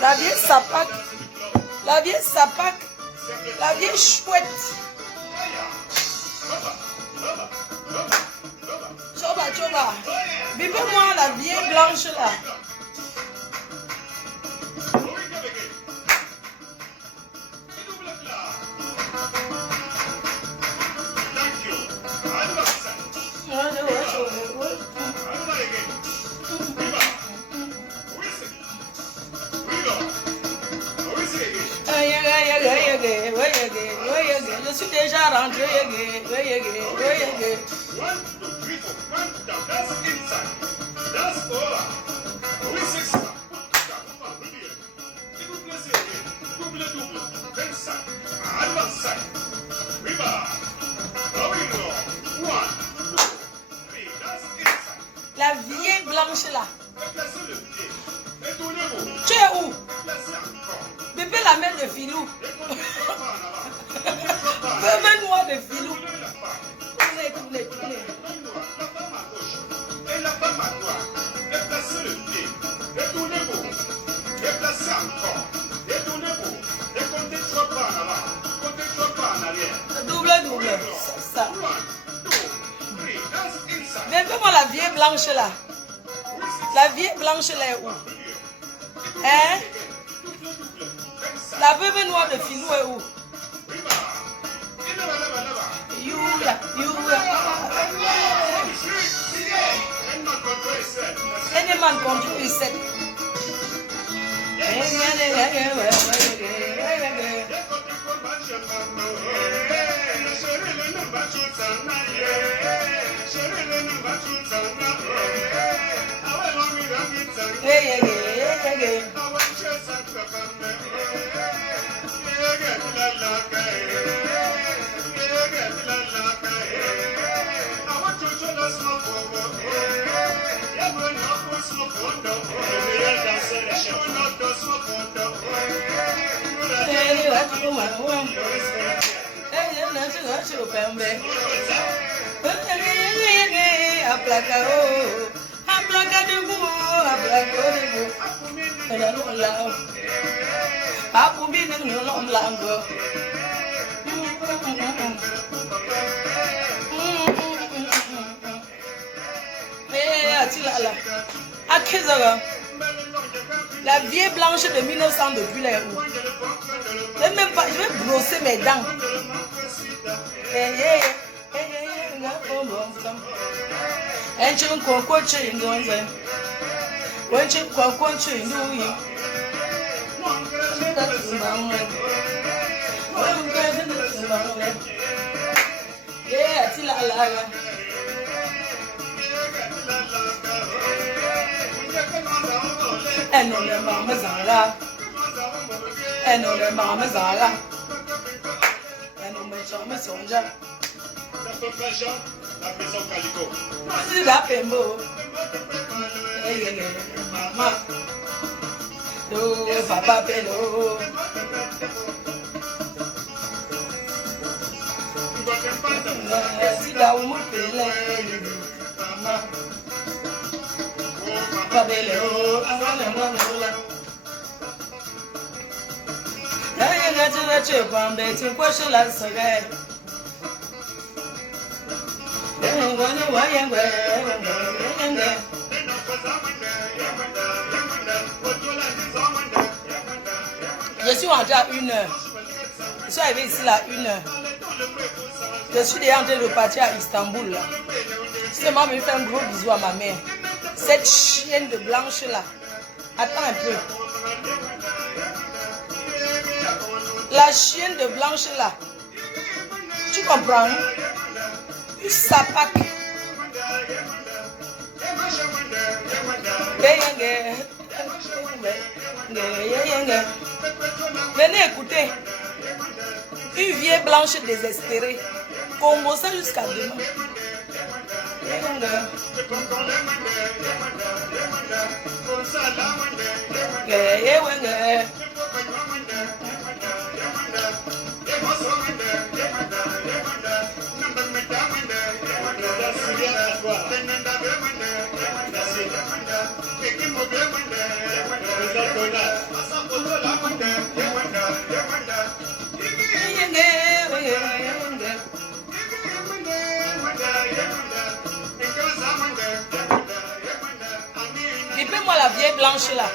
La vieille sapac, la vieille sapac, la vieille chouette. Choba, choba. Bébé-moi la vieille blanche là. Je suis déjà rentré. La vieille blanche là. Tu es où? Bébé la mère de Filou. Bébé noir de Filou. Tournez. Et la femme à droite, déplacez le pied, détournez-vous, déplacez encore, détournez-vous, et comptez 3 pas en avant, comptez 3 pas en arrière. Double. Ça. Bébé-moi la vieille blanche là. La vieille blanche là est où? Hein? La bébé noire de Filou est où? Any man contribute set. La vieille blanche de 1900 depuis là où? Je même pas, je vais brosser mes dents. Oh, papa Pélo. Si la ou Pélé. Papa Pélo. Je suis rentré à 1h. Je suis arrivé ici à 1h. Je suis déjà en train de partir à Istanbul. Là. Seulement, je vais faire un gros bisou à ma mère. Cette chienne de blanche là. Attends un peu. La chienne de blanche là. Tu comprends? Une sapac. Venez écouter. Une vieille blanche désespérée. Congo ça jusqu'à demain. Moi la vieille blanche là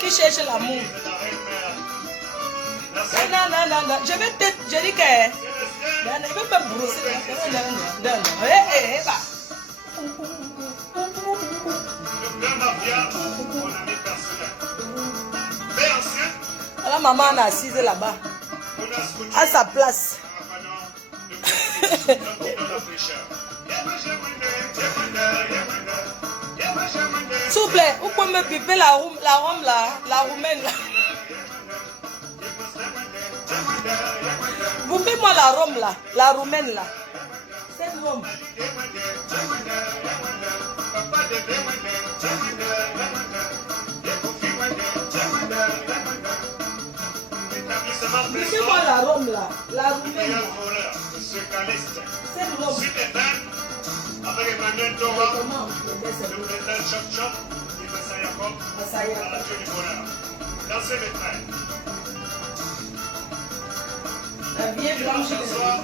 qui cherche l'amour. Non. Je vais te je dis que je vais pas brosser. Voilà maman est assise là-bas à sa place. S'il vous plaît, vous pouvez me piper la Rome là, la roumaine là. Vous pipez-moi la Rome là, la roumaine là. C'est Rome. Pipez-moi la Rome là, la roumaine là. C'est Rome. Avec Emmanuel Thomas, le président Chop Chop, il va s'en y avoir à la Dieu du bonheur. Dansez mes frères. La vieille blanche de soir,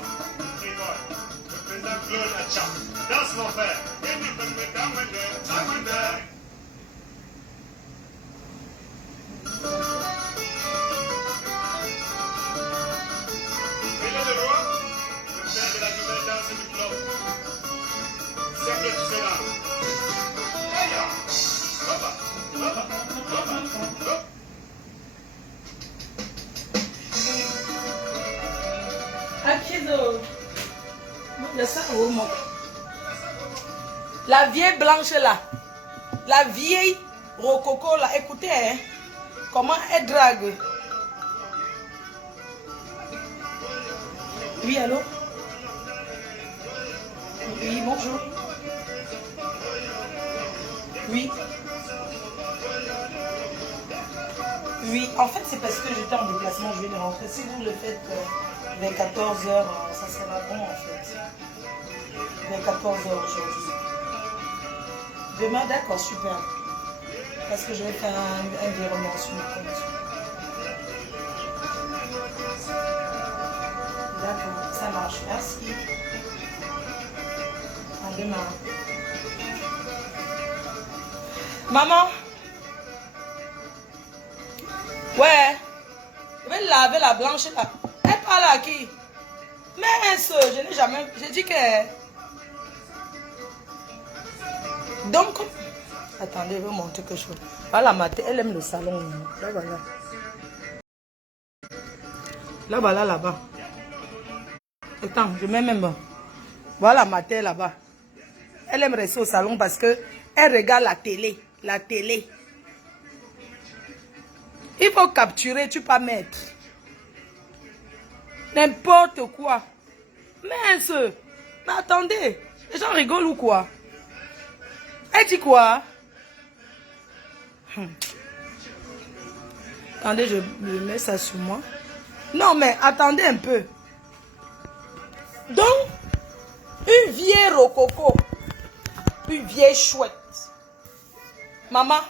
le président Claude Achap. Danse mon frère. Il est le roi, le père de la nouvelle danse du club. La vieille blanche là, la vieille rococo là, écoutez hein, comment elle drague. Oui, allô? Oui, bonjour. Oui. Oui, en fait, c'est parce que j'étais en déplacement, je viens de rentrer. Si vous le faites vers 14h, ça sera bon en fait. Vers 14h aujourd'hui. Demain, d'accord, super. Parce que je vais faire un virement sur mon compte. D'accord, ça marche. Merci. À demain. Maman? Ouais. Je vais laver la blanche là. Elle parle à qui? Mais je n'ai jamais... J'ai dit que... Donc... Attendez, je vais montrer quelque chose. Voilà, Mathé, elle aime le salon. Là, voilà. Là, voilà, là-bas. Attends, je mets même... Voilà, Mathé, là-bas. Elle aime rester au salon parce que elle regarde la télé. La télé. Il faut capturer, tu peux mettre. N'importe quoi. Mince. Mais attendez. Les gens rigolent ou quoi? Elle dit quoi? Attendez, je mets ça sur moi. Non, mais attendez un peu. Donc, une vieille rococo, une vieille chouette. Maman,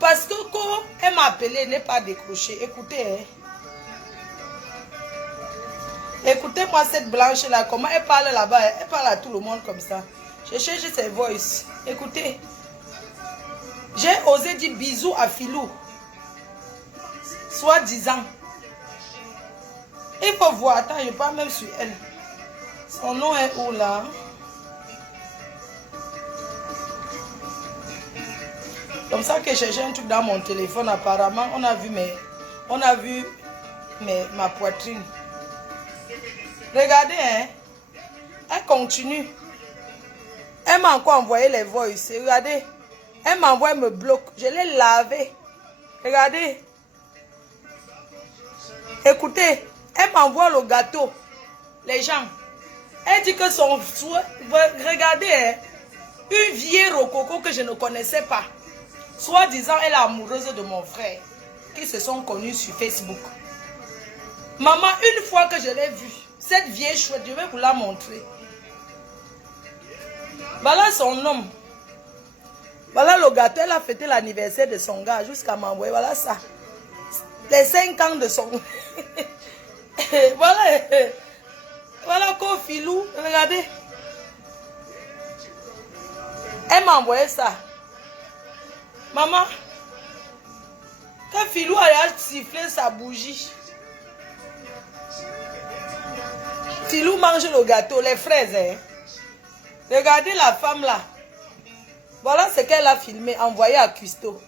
parce que quand elle m'a appelé, elle n'est pas décrochée. Écoutez, hein. Écoutez-moi cette blanche-là, comment elle parle là-bas. Elle parle à tout le monde comme ça. J'ai cherché ses voices. Écoutez. J'ai osé dire bisous à Filou. Soit disant. Il faut voir. Attends, je parle même sur elle. Son nom est où là? Comme ça que j'ai un truc dans mon téléphone. Apparemment, on a vu ma poitrine. Regardez, hein. Elle continue. Elle m'a encore envoyé les voices. Regardez. Elle m'envoie, elle me bloque. Je l'ai lavé. Regardez. Écoutez. Elle m'envoie le gâteau. Les gens. Elle dit que son souhait. Regardez, hein. Une vieille rococo que je ne connaissais pas. Soit disant, elle est amoureuse de mon frère. Qui se sont connus sur Facebook. Maman, une fois que je l'ai vue. Cette vieille chouette, je vais vous la montrer. Voilà son homme. Voilà le gâteau, elle a fêté l'anniversaire de son gars jusqu'à m'envoyer. Voilà ça. Les 5 ans de son... Voilà. Voilà encore Filou. Regardez. Elle m'a envoyé ça. Maman. Quand Filou a sifflé sa bougie. Filou mange le gâteau, les fraises. Hein. Regardez la femme là. Voilà ce qu'elle a filmé, envoyé à Custo.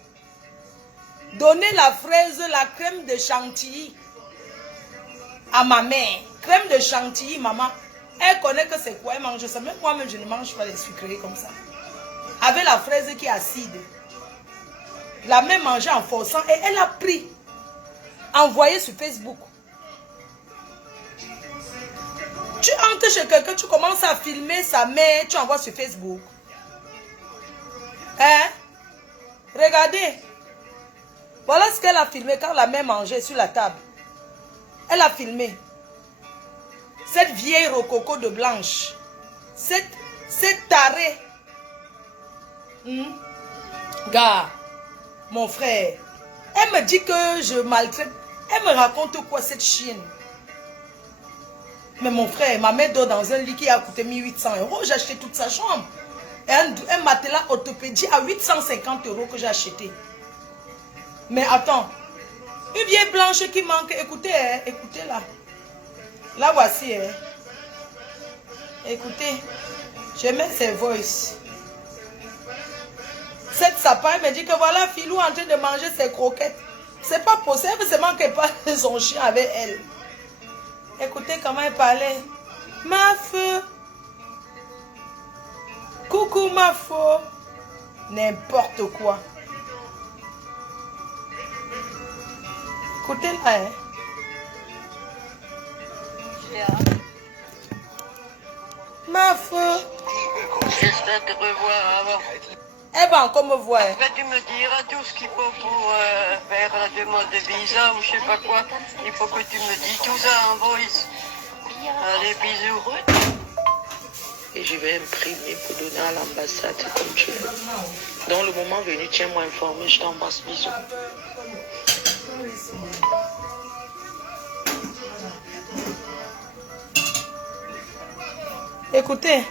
Donnez la fraise, la crème de chantilly à ma mère. Crème de chantilly, maman. Elle connaît que c'est quoi, elle mange ça. Même moi-même, je ne mange pas les sucrés comme ça. Avec la fraise qui est acide. La même mangée en forçant et elle a pris. Envoyé sur Facebook. Tu entres chez quelqu'un, tu commences à filmer sa mère, tu envoies sur Facebook. Hein? Regardez. Voilà ce qu'elle a filmé quand la mère mangeait sur la table. Elle a filmé. Cette vieille rococo de blanche. Cette tarée. Gars, mon frère. Elle me dit que je maltraite. Elle me raconte quoi cette chienne? Mais mon frère, ma mère dort dans un lit qui a coûté 1800 €. J'ai acheté toute sa chambre. Et un matelas orthopédie à 850 € que j'ai acheté. Mais attends. Une vieille blanche qui manque. Écoutez, hein, écoutez là. Là voici. Hein. Écoutez. Je mets ses voices. Cette sapin me dit que voilà Filou en train de manger ses croquettes. C'est pas possible, seulement qu'elle parle de son chien avec elle. Écoutez comment elle parlait. Ma feu. Coucou ma feu. N'importe quoi. Écoutez là. Hein. Ma feu. J'espère te revoir avant. Elle va encore me voir. Après, tu me diras tout ce qu'il faut pour faire la demande de visa ou je sais pas quoi. Il faut que tu me dis tout ça en voice. Allez, bisous. Et je vais imprimer pour donner à l'ambassade comme tu veux. Dans le moment venu, tiens-moi informé. Je t'embrasse. Bisous. Écoutez.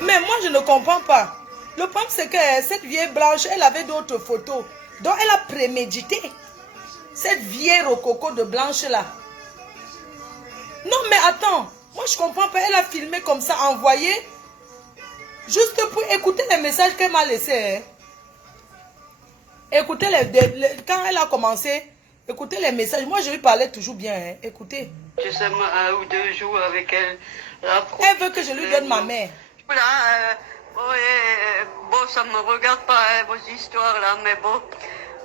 Mais moi, je ne comprends pas. Le problème, c'est que cette vieille blanche, elle avait d'autres photos. Donc, elle a prémédité. Cette vieille rococo de blanche là. Non, mais attends. Moi, je comprends pas. Elle a filmé comme ça, envoyé. Juste pour écouter les messages qu'elle m'a laissés. Hein. Écoutez, quand elle a commencé, écoutez les messages. Moi, je lui parlais toujours bien. Hein. Écoutez. Je sais 1 ou 2 jours avec elle. Elle veut que je lui donne ma mère. Là, bon, ça ne me regarde pas, hein, vos histoires là, mais bon,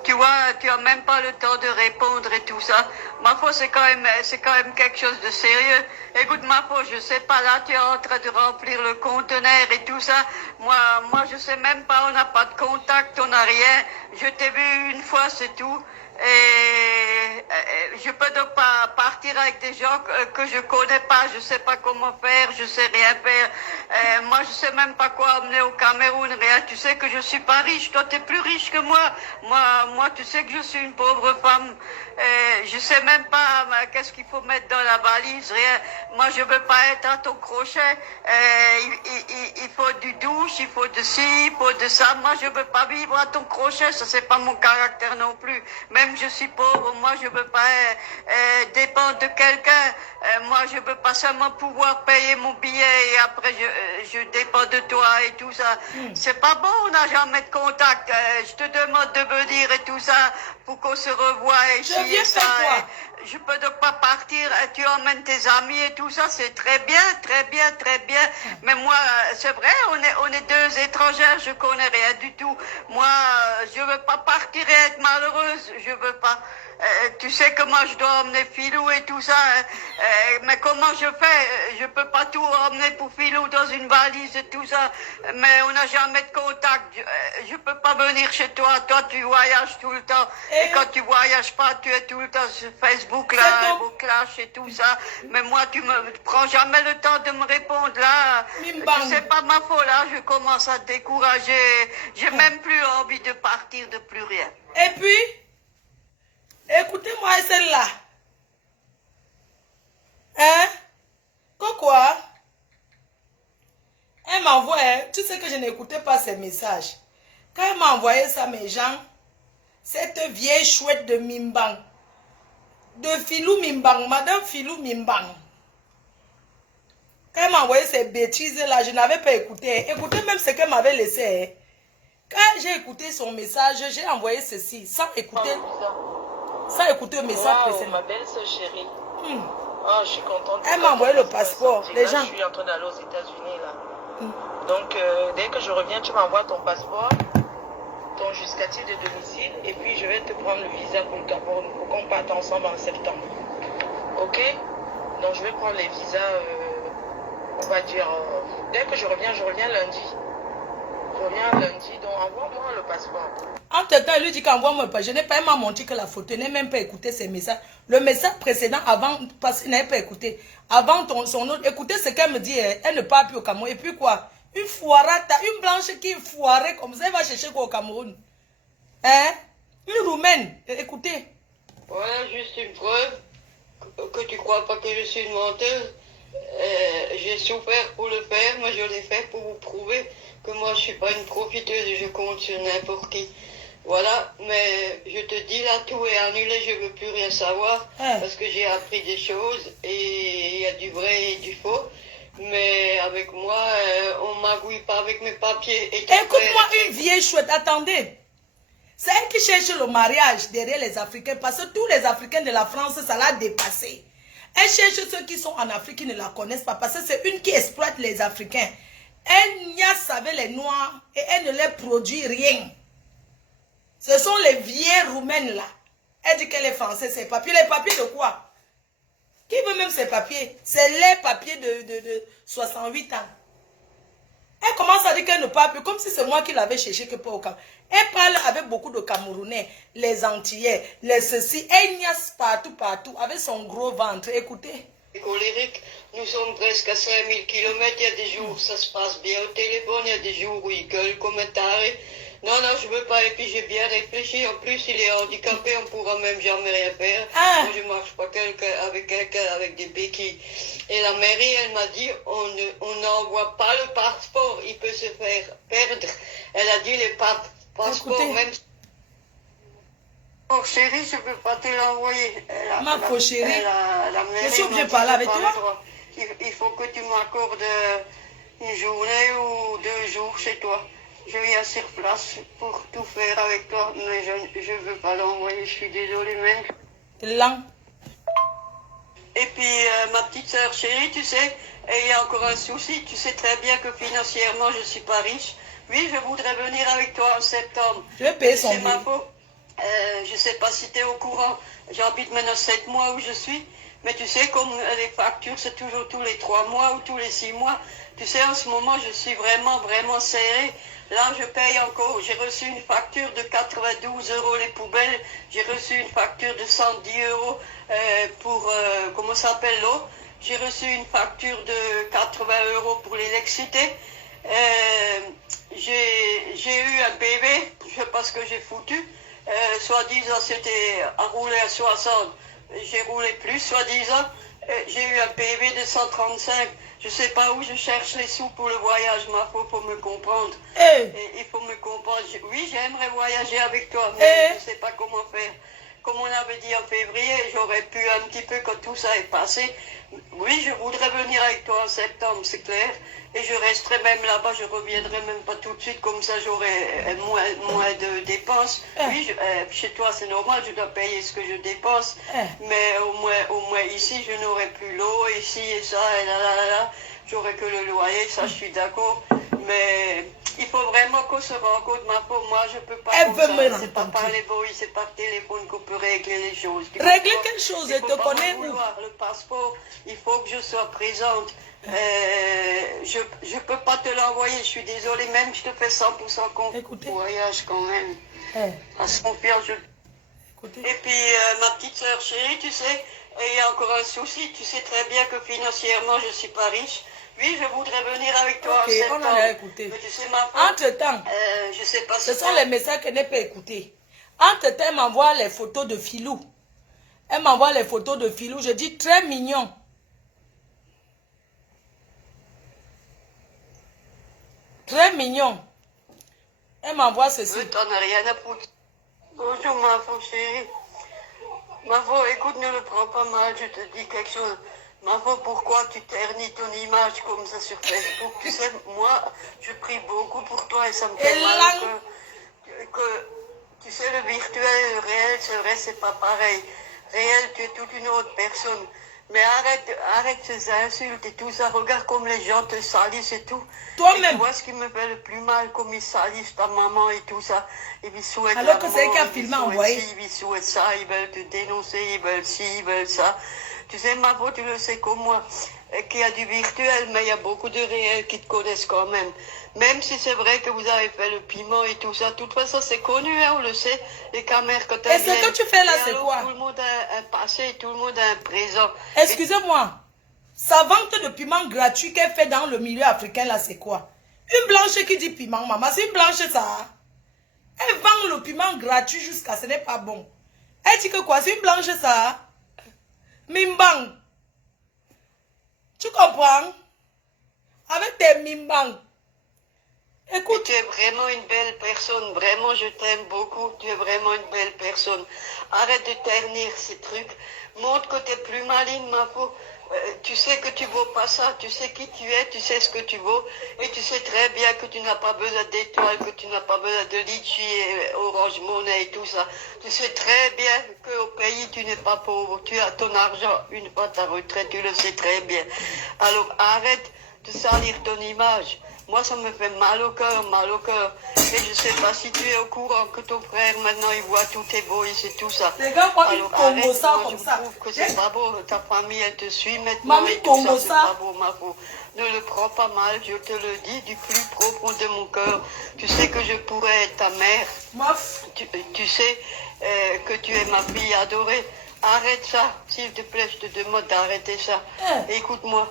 tu vois, tu as même pas le temps de répondre et tout ça. Ma foi, c'est quand même quelque chose de sérieux. Écoute, ma foi, je sais pas, là, tu es en train de remplir le conteneur et tout ça. Moi, je sais même pas, on n'a pas de contact, on n'a rien. Je t'ai vu une fois, c'est tout. Et je peux donc pas partir avec des gens que je connais pas, je sais pas comment faire, je sais rien faire. Moi, je sais même pas quoi emmener au Cameroun, rien. Tu sais que je suis pas riche, toi t'es plus riche que moi. Moi, tu sais que je suis une pauvre femme. Je sais même pas qu'est-ce qu'il faut mettre dans la valise, rien. Moi, je veux pas être à ton crochet. Il faut du douche, il faut de ci, il faut de ça. Moi, je veux pas vivre à ton crochet, ça c'est pas mon caractère non plus. Même je suis pauvre, moi je veux pas dépendre de quelqu'un. Moi, je veux pas seulement pouvoir payer mon billet et après je dépends de toi et tout ça. C'est pas bon, on n'a jamais de contact. Je te demande de venir et tout ça pour qu'on se revoie ici et ça. Je peux donc pas partir, tu emmènes tes amis et tout ça, c'est très bien, très bien, très bien. Mais moi, c'est vrai, on est deux étrangères, je connais rien du tout. Moi, je veux pas partir et être malheureuse, je veux pas. Tu sais comment je dois emmener Philou et tout ça, mais comment je fais? Je peux pas tout emmener pour Philou dans une valise et tout ça, mais on n'a jamais de contact. Je peux pas venir chez toi. Toi, tu voyages tout le temps. Et quand tu voyages pas, tu es tout le temps sur Facebook, là, au clash et tout ça. Mais moi, tu me prends jamais le temps de me répondre. Là, c'est pas ma faute. Là, je commence à te décourager. J'ai même plus envie de partir, de plus rien. Et puis, écoutez-moi celle-là. Hein? Quoi? Elle m'envoie, tu sais que je n'écoutais pas ses messages. Quand elle m'a envoyé ça, mes gens, cette vieille chouette de Mimbang, de Filou Mimbang, Madame Filou Mimbang. Quand elle m'a envoyé ces bêtises-là, je n'avais pas écouté. Écoutez même ce qu'elle m'avait laissé. Quand j'ai écouté son message, j'ai envoyé ceci, sans écouter le message précédent. Ma belle-sœur chérie. Oh, je suis contente. Elle m'a envoyé le passeport. Les gens. Je suis en train d'aller aux États-Unis là. Donc, dès que je reviens, tu m'envoies ton passeport, ton justificatif de domicile, et puis je vais te prendre le visa pour le Cameroun, pour qu'on parte ensemble en septembre. Ok? Donc, je vais prendre les visas, on va dire, dès que je reviens lundi. Je reviens lundi, donc envoie-moi le passeport. Entre-temps, il lui dit qu'envoie-moi le passeport. Je n'ai pas même montré que la photo, je n'ai même pas écouté ses messages. Le message précédent, avant, parce qu'il n'avait pas écouté. Avant son autre, écoutez ce qu'elle me dit, elle ne parle plus au Cameroun. Et puis quoi? Une foirate, une blanche qui est foirée comme ça, elle va chercher quoi au Cameroun? Hein? Une roumaine, écoutez. Voilà juste une preuve que tu crois pas que je suis une menteuse. J'ai souffert pour le faire, mais je l'ai fait pour vous prouver que moi je suis pas une profiteuse et je compte sur n'importe qui. Voilà, mais je te dis là, tout est annulé, je veux plus rien savoir parce que j'ai appris des choses et il y a du vrai et du faux. Mais avec moi, on magouille pas avec mes papiers. Écoute-moi une vieille chouette, attendez. C'est elle qui cherche le mariage derrière les Africains parce que tous les Africains de la France, ça l'a dépassé. Elle cherche ceux qui sont en Afrique qui ne la connaissent pas parce que c'est une qui exploite les Africains. Elle niaise avec les Noirs et elle ne les produit rien. Ce sont les vieilles roumaines là. Elle dit qu'elle est française, ses papiers. Les papiers de quoi? Qui veut même ses papiers? C'est les papiers de 68 ans. Elle commence à dire qu'elle ne parle plus, comme si c'est moi qui l'avais cherché que pas au Cameroun. Elle parle avec beaucoup de Camerounais, les Antillais, les ceci. Elle niaise partout, avec son gros ventre. Écoutez. Colérique, nous sommes presque à 5000 km, il y a des jours ça se passe bien au téléphone, il y a des jours où il gueule comme un taré. Non, je veux pas, et puis j'ai bien réfléchi, en plus il est handicapé, on pourra même jamais rien faire. Moi je marche pas quelqu'un avec des béquilles. Et la mairie, elle m'a dit, on n'envoie pas le passeport, il peut se faire perdre. Elle a dit les passeports, même... Oh chérie, je peux pas te l'envoyer. Ma pauvre chérie, je suis obligée de parler avec toi. Il faut que tu m'accordes une journée ou 2 jours chez toi. Je viens sur place pour tout faire avec toi, mais je ne veux pas l'envoyer, je suis désolée même. Lent. Et puis, ma petite sœur chérie, tu sais, il y a encore un souci, tu sais très bien que financièrement, je ne suis pas riche. Oui, je voudrais venir avec toi en septembre. Je vais payer son billet. Je ne sais pas si tu es au courant, j'habite maintenant 7 mois où je suis, mais tu sais, comme les factures, c'est toujours tous les 3 mois ou tous les 6 mois. Tu sais, en ce moment, je suis vraiment, vraiment serrée. Là, je paye encore. J'ai reçu une facture de 92 € les poubelles. J'ai reçu une facture de 110 € pour, comment ça s'appelle, l'eau. J'ai reçu une facture de 80 € pour l'électricité. J'ai eu un PV, je ne sais pas ce que j'ai foutu. Soi-disant, c'était à rouler à 60. J'ai roulé plus, soi-disant. J'ai eu un PV de 135. Je ne sais pas où je cherche les sous pour le voyage, ma foi, pour me comprendre. Hey. Il faut me comprendre. Oui, j'aimerais voyager avec toi, mais je ne sais pas comment faire. Comme on avait dit en février, j'aurais pu un petit peu quand tout ça est passé. Oui, je voudrais venir avec toi en septembre, c'est clair. Et je resterai même là-bas, je reviendrai même pas tout de suite, comme ça j'aurai moins de dépenses. Oui, chez toi c'est normal, je dois payer ce que je dépense. Mais au moins ici, je n'aurai plus l'eau, ici et ça, et là. J'aurai que le loyer, ça je suis d'accord. Mais il faut vraiment qu'on se rencontre, ma pauvre. Moi, je peux pas. C'est pas par les bruits, c'est par téléphone qu'on peut régler les choses. Régler quelque chose, je te connais où? Le passeport, il faut que je sois présente. Je peux pas te l'envoyer, je suis désolée, même je te fais 100% voyage quand même. À se confiance, Et puis, ma petite soeur chérie, tu sais, il y a encore un souci, tu sais très bien que financièrement, je suis pas riche. Oui, je voudrais venir avec toi en septembre. On a écouté. Mais tu sais, ma femme, entre-temps, je sais pas ce sont les messages qu'elle n'a pas écoutés. Entre-temps, elle m'envoie les photos de Filou. Elle m'envoie les photos de Filou. Je dis très mignon. Très mignon. Elle m'envoie ceci. T'en as rien à foutre. Bonjour, ma femme chérie. Ma femme, écoute, ne le prends pas mal, je te dis quelque chose. Ma femme, pourquoi tu ternis ton image comme ça sur Facebook? Tu sais, moi, je prie beaucoup pour toi et ça me fait mal que tu sais, le virtuel et le réel, c'est vrai, c'est pas pareil. Réel, tu es toute une autre personne. Mais arrête ces insultes et tout ça. Regarde comme les gens te salissent et tout. Toi-même. Tu vois ce qui me fait le plus mal, comme ils salissent ta maman et tout ça. Et ils souhaitent alors que c'est qu'un film envoyé. Ils souhaitent ça, ils veulent te dénoncer, ils veulent ci, ils veulent ça. Tu sais, ma peau, tu le sais comme moi, qu'il y a du virtuel, mais il y a beaucoup de réels qui te connaissent quand même. Même si c'est vrai que vous avez fait le piment et tout ça, de toute façon, c'est connu, hein, on le sait, les caméras quand elles viennent. Et ce que tu fais là, c'est quoi? Tout le monde a un passé, tout le monde a un présent. Excusez-moi, sa vente de piment gratuit qu'elle fait dans le milieu africain, là, c'est quoi? Une blanche qui dit piment, maman, c'est une blanche, ça. Elle vend le piment gratuit jusqu'à ce n'est pas bon. Elle dit que quoi? C'est une blanche, ça. Mimbang. Tu comprends? Avec tes mimbang. Écoute. Tu es vraiment une belle personne. Vraiment, je t'aime beaucoup. Tu es vraiment une belle personne. Arrête de ternir ces trucs. Montre que tu es plus maligne, ma peau. Tu sais que tu vaux pas ça. Tu sais qui tu es. Tu sais ce que tu vaux. Et tu sais très bien que tu n'as pas besoin d'étoiles, que tu n'as pas besoin de litchi et Orange Money et tout ça. Tu sais très bien qu'au pays, tu n'es pas pauvre. Tu as ton argent une fois ta retraite. Tu le sais très bien. Alors, arrête de salir ton image. Moi, ça me fait mal au cœur, mal au cœur. Et je sais pas si tu es au courant que ton frère, maintenant, il voit tous tes boys et tout ça. Les gars, moi, alors, arrête, moi, je trouve que c'est pas beau. Ta famille, elle te suit maintenant et tout ça, c'est pas beau, ma peau. Ne le prends pas mal, je te le dis du plus profond de mon cœur. Tu sais que je pourrais être ta mère. Tu sais que tu es ma fille adorée. Arrête ça, s'il te plaît, je te demande d'arrêter ça. Écoute-moi.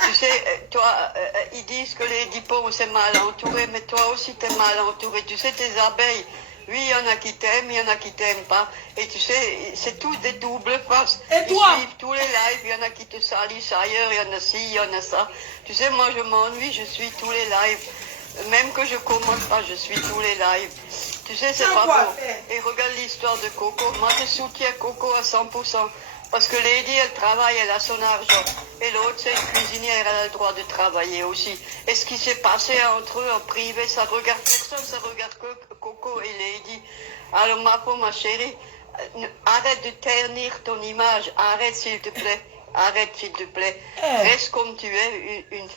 Tu sais, toi, ils disent que les diplômes, c'est mal entouré, mais toi aussi, tu es mal entouré. Tu sais, tes abeilles, oui, il y en a qui t'aiment, il y en a qui t'aiment pas. Et tu sais, c'est tous des doubles faces. Et toi? Ils suivent tous les lives, il y en a qui te salissent ailleurs, il y en a ci, il y en a ça. Tu sais, moi, je m'ennuie, je suis tous les lives. Même que je commente pas, je suis tous les lives. Tu sais, c'est pas beau. Et regarde l'histoire de Coco. Moi, je soutiens Coco à 100%. Parce que Lady, elle travaille, elle a son argent. Et l'autre, c'est une cuisinière, elle a le droit de travailler aussi. Et ce qui s'est passé entre eux en privé, ça regarde personne, ça regarde que Coco et Lady. Alors, ma chérie, arrête de ternir ton image. Arrête, s'il te plaît. Arrête, s'il te plaît. Reste comme tu es, une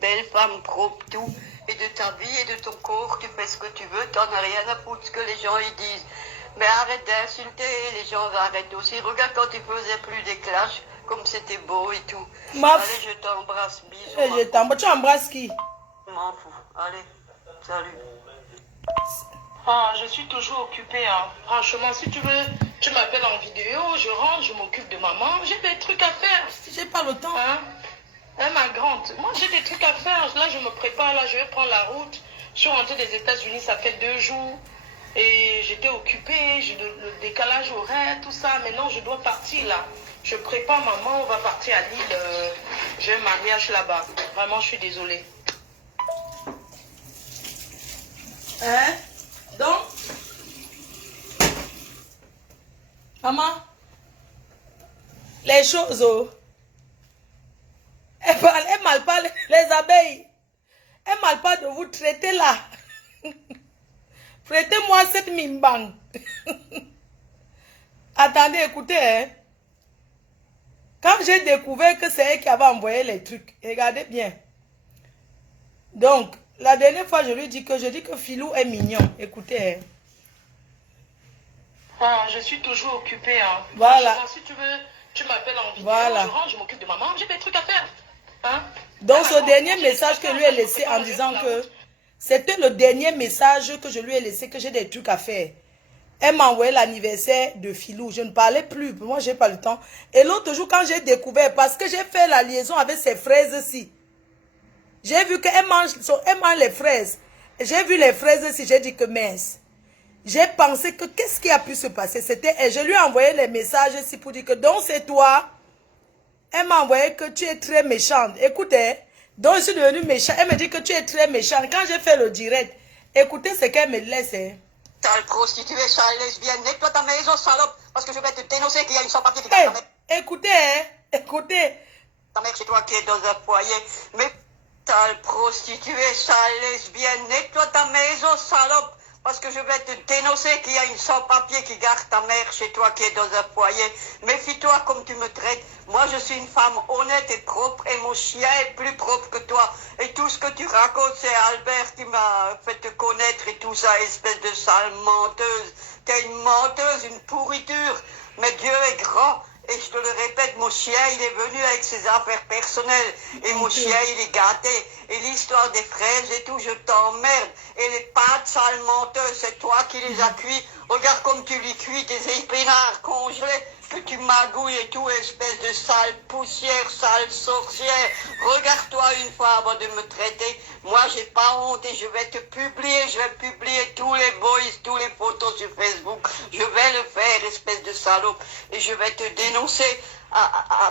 belle femme propre, tout. Et de ta vie et de ton corps, tu fais ce que tu veux, t'en as rien à foutre ce que les gens ils disent. Mais arrête d'insulter, les gens arrêtent aussi. Regarde quand tu faisais plus des clashs, comme c'était beau et tout. Allez, je t'embrasse, bisous. Je t'embrasse. Tu embrasses qui? Je m'en fous. Allez, salut. Ah, je suis toujours occupée. Hein. Franchement, si tu veux, tu m'appelles en vidéo, je rentre, je m'occupe de maman. J'ai des trucs à faire. J'ai pas le temps. Hein? Hein, ma grande, moi j'ai des trucs à faire. Là, je me prépare, là, je vais prendre la route. Je suis rentrée des États-Unis, ça fait 2 jours. Et j'étais occupée, j'ai le décalage horaire, tout ça. Maintenant, je dois partir là. Je prépare maman, on va partir à Lille. J'ai un mariage là-bas. Vraiment, je suis désolée. Hein? Donc, maman, les choses, oh, elle mal parle, les abeilles, elle mal parle de vous traiter là. Prêtez-moi cette mimbang. Attendez, écoutez, hein. Quand j'ai découvert que c'est elle qui avait envoyé les trucs, regardez bien. Donc, la dernière fois, je lui dis que Philou est mignon. Écoutez. Hein. Ah, je suis toujours occupée. Hein. Voilà. Si tu veux, tu m'appelles en vidéo. Voilà. Je rentre, je m'occupe de maman. J'ai des trucs à faire. Hein? Donc, ce dernier message que lui ai laissé en disant que c'était le dernier message que je lui ai laissé, que j'ai des trucs à faire. Elle m'a envoyé l'anniversaire de Philou. Je ne parlais plus. Moi, je n'ai pas le temps. Et l'autre jour, quand j'ai découvert, parce que j'ai fait la liaison avec ces fraises-ci, j'ai vu qu'elle mange les fraises. J'ai vu les fraises-ci, j'ai dit que mince. J'ai pensé que qu'est-ce qui a pu se passer? C'était elle. Je lui ai envoyé les messages ici pour dire que donc c'est toi. Elle m'a envoyé que tu es très méchante. Écoutez, donc je suis devenue méchante. Elle me dit que tu es très méchante. Quand j'ai fait le direct, écoutez ce qu'elle me laisse. Hein. Sale prostituée, sale lesbienne, nettoie ta maison, salope, parce que je vais te dénoncer qu'il y a une sans-papier qui garde ta mère. Écoutez, hein, écoutez. Ta mère chez toi qui est dans un foyer, mais sale prostituée, sale lesbienne, nettoie ta maison, salope, parce que je vais te dénoncer qu'il y a une sans-papier qui garde ta mère chez toi qui est dans un foyer. Méfie-toi comme tu me traites. Moi, je suis une femme honnête et propre et mon chien est plus propre que toi. Et tout ce que tu racontes, c'est Albert qui m'a fait te connaître et tout ça, espèce de sale menteuse. T'es une menteuse, une pourriture. Mais Dieu est grand. Et je te le répète, mon chien, il est venu avec ses affaires personnelles. Et mon chien, il est gâté. Et l'histoire des fraises et tout, je t'emmerde. Et les pâtes sales menteuses, c'est toi qui les as cuits. Regarde comme tu lui cuis tes épinards congelés, que tu magouilles et tout, espèce de sale poussière, sale sorcière. Regarde-toi une fois avant de me traiter. Moi, j'ai pas honte et je vais te publier. Je vais publier tous les boys, tous les photos sur Facebook. Je vais le faire, espèce de salope. Et je vais te dénoncer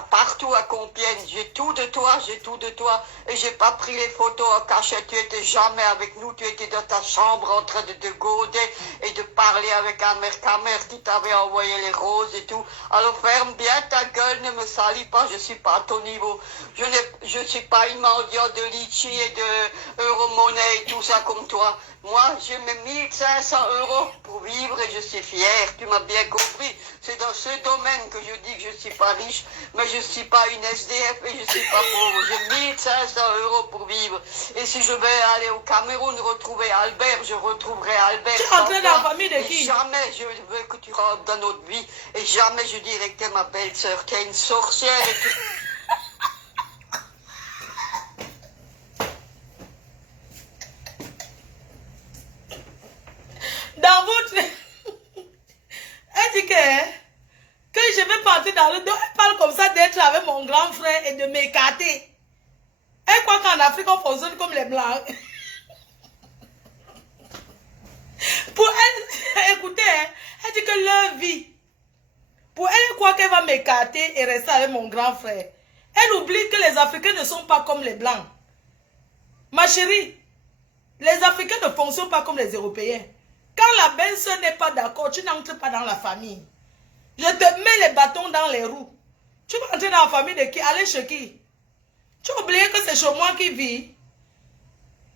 partout à Compiègne. J'ai tout de toi, j'ai tout de toi. Et j'ai pas pris les photos en cachette. Tu étais jamais avec nous. Tu étais dans ta chambre en train de te gauder et de parler avec un mère qui t'avait envoyé les roses et tout. Alors ferme bien ta gueule, ne me salis pas, je suis pas à ton niveau. Je suis pas une mendiante de litchi et de euro-monnaie et tout ça comme toi. Moi, j'ai mes 1500 € pour vivre et je suis fier, tu m'as bien compris. C'est dans ce domaine que je dis que je suis pas riche, mais je suis pas une SDF et je suis pas pauvre. J'ai 1500 € pour vivre. Et si je vais aller au Cameroun retrouver Albert, je retrouverai Albert. Tu es entré dans la famille de qui? Jamais je veux que tu rentres dans notre vie et jamais je dirai que t'es ma belle-sœur, t'es une sorcière et tu... Dans votre... Elle dit que je vais partir dans le dos. Elle parle comme ça d'être avec mon grand frère et de m'écarter. Elle croit qu'en Afrique, on fonctionne comme les Blancs. Pour elle, écoutez, elle dit que leur vie, pour elle, elle croit qu'elle va m'écarter et rester avec mon grand frère. Elle oublie que les Africains ne sont pas comme les Blancs. Ma chérie, les Africains ne fonctionnent pas comme les Européens. Quand la belle-sœur n'est pas d'accord, tu n'entres pas dans la famille. Je te mets les bâtons dans les roues. Tu vas entrer dans la famille de qui? Aller chez qui? Tu as oublié que c'est chez moi qui vis.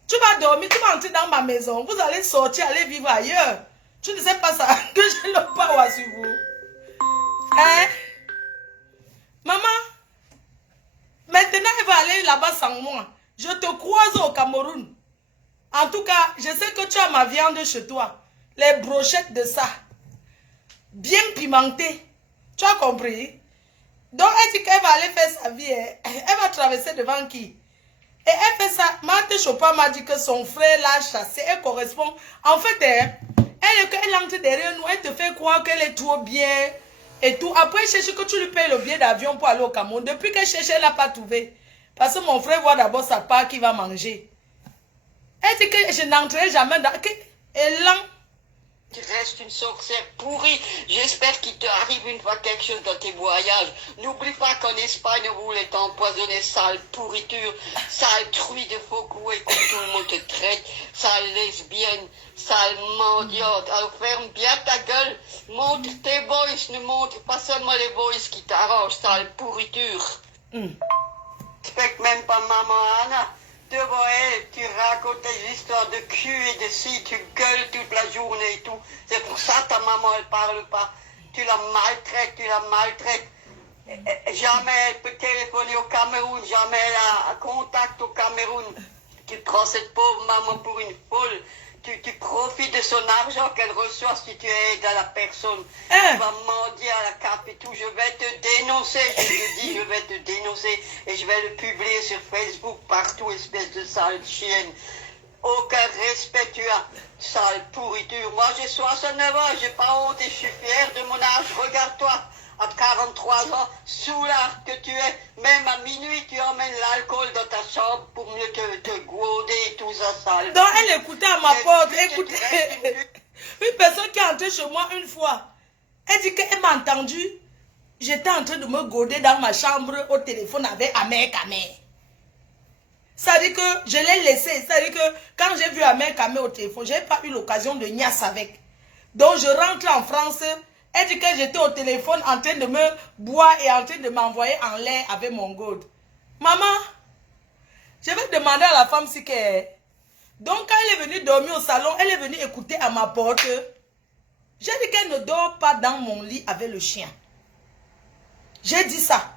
Tu vas dormir, tu vas entrer dans ma maison. Vous allez sortir, aller vivre ailleurs. Tu ne sais pas ça, que j'ai le power sur vous. Hein? Maman, maintenant elle va aller là-bas sans moi. Je te croise au Cameroun. En tout cas, je sais que tu as ma viande chez toi. Les brochettes de ça. bien pimenté. Tu as compris? Donc, elle dit qu'elle va aller faire sa vie. Elle va traverser devant qui? Et elle fait ça. Marthe Chopin m'a dit que son frère l'a chassée. Elle correspond. En fait, elle entre derrière nous. Elle te fait croire qu'elle est trop bien. Et tout. Après, elle cherche que tu lui payes le billet d'avion pour aller au Cameroun. Depuis qu'elle cherche, elle n'a pas trouvé. Parce que mon frère voit d'abord sa part qu'il va manger. Elle dit que je n'entrerai jamais dans... Et là... Tu restes une sorcière pourrie. J'espère qu'il t'arrive une fois quelque chose dans tes voyages. N'oublie pas qu'en Espagne, on voulait t'empoisonner, sale pourriture, sale truie de faux coups et que tout le monde te traite, sale lesbienne, sale mendiante. Alors ferme bien ta gueule, montre tes boys, ne montre pas seulement les boys qui t'arrangent, sale pourriture. Respecte même pas maman Anna. Devant elle, tu racontes des histoires de cul et de si, tu gueules toute la journée et tout. C'est pour ça que ta maman, elle parle pas. Tu la maltraites. Jamais elle peut téléphoner au Cameroun, jamais elle a contact au Cameroun. Tu prends cette pauvre maman pour une folle. Tu profites de son argent qu'elle reçoit si tu aides à la personne. Tu vas mendier à la cape et tout. Je vais te dénoncer. Je te dis, je vais te dénoncer. Et je vais le publier sur Facebook partout, espèce de sale chienne. Aucun respect tu as, sale pourriture. Moi, j'ai 69 ans, j'ai pas honte et je suis fier de mon âge. Regarde-toi, à 43 ans, soulard que tu es, même à minuit, tu emmènes l'alcool dans ta chambre pour mieux te gouauder et tout ça, sale. Donc, elle écoutait à ma porte, écoutez. Une personne qui est entrée chez moi une fois, elle dit qu'elle m'a entendu. J'étais en train de me gauder dans ma chambre au téléphone avec Amer Kamé. Ça dit que je l'ai laissé. Ça dit que quand j'ai vu Amer Kamé au téléphone, je n'ai pas eu l'occasion de niasse avec. Donc, je rentre en France. Elle dit que j'étais au téléphone en train de me boire et en train de m'envoyer en l'air avec mon gourde. Maman, je vais demander à la femme si qu'elle... Donc, quand elle est venue dormir au salon, elle est venue écouter à ma porte. J'ai dit qu'elle ne dort pas dans mon lit avec le chien. J'ai dit ça.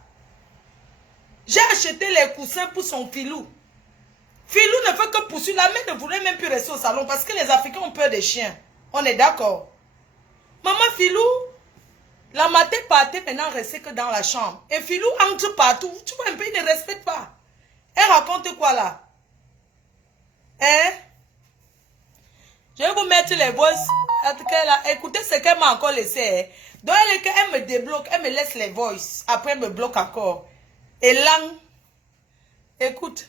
J'ai acheté les coussins pour son filou. Filou ne fait que poursuivre. La mère ne voulait même plus rester au salon parce que les Africains ont peur des chiens. On est d'accord. Maman Filou, la matin partait maintenant rester que dans la chambre. Et Filou entre partout. Tu vois un peu, il ne respecte pas. Elle raconte quoi là? Hein? Je vais vous mettre les voix. Écoutez ce qu'elle m'a encore laissé. Hein? Donc elle me débloque, elle me laisse les voices. Après elle me bloque encore. Et là, écoute.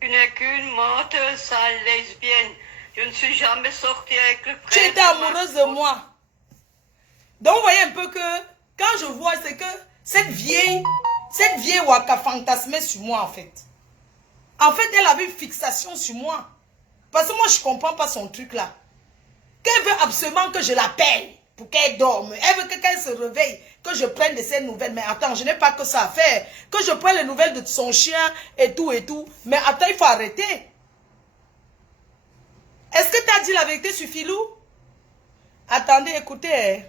Tu n'es qu'une menteuse, sale lesbienne. Je ne suis jamais sortie avec le frère. Tu étais amoureuse de moi. Donc, vous voyez un peu que, quand je vois, c'est que cette vieille Waka fantasmait sur moi, en fait. En fait, elle avait une fixation sur moi. Parce que moi, je ne comprends pas son truc là. Qu'elle veut absolument que je l'appelle pour qu'elle dorme. Elle veut que quand elle se réveille, que je prenne de ses nouvelles. Mais attends, je n'ai pas que ça à faire. Que je prenne les nouvelles de son chien et tout et tout. Mais attends, il faut arrêter. Est-ce que tu as dit la vérité sur Filou? Attendez, écoutez.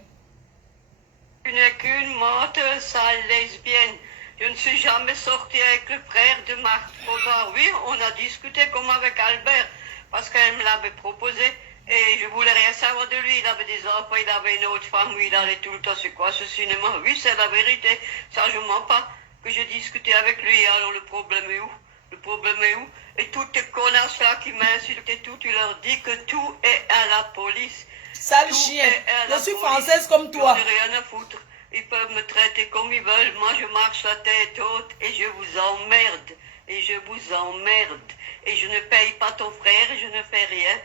Tu n'es qu'une menteuse, sale lesbienne. Je ne suis jamais sortie avec le frère de Marc Bozard. Oui, on a discuté comme avec Albert, parce qu'elle me l'avait proposé. Et je voulais rien savoir de lui. Il avait des enfants, il avait une autre femme, il allait tout le temps. C'est quoi ce cinéma? Oui, c'est la vérité. Ça, je ne mens pas. Que j'ai discuté avec lui. Alors, le problème est où? Le problème est où? Et toutes tes connasses là qui m'insultent et tout, tu leur dis que tout est à la police. Sale chien. Je suis française comme toi. Je n'ai rien à foutre. Ils peuvent me traiter comme ils veulent. Moi, je marche la tête haute et je vous emmerde. Et je vous emmerde. Et je ne paye pas ton frère et je ne fais rien.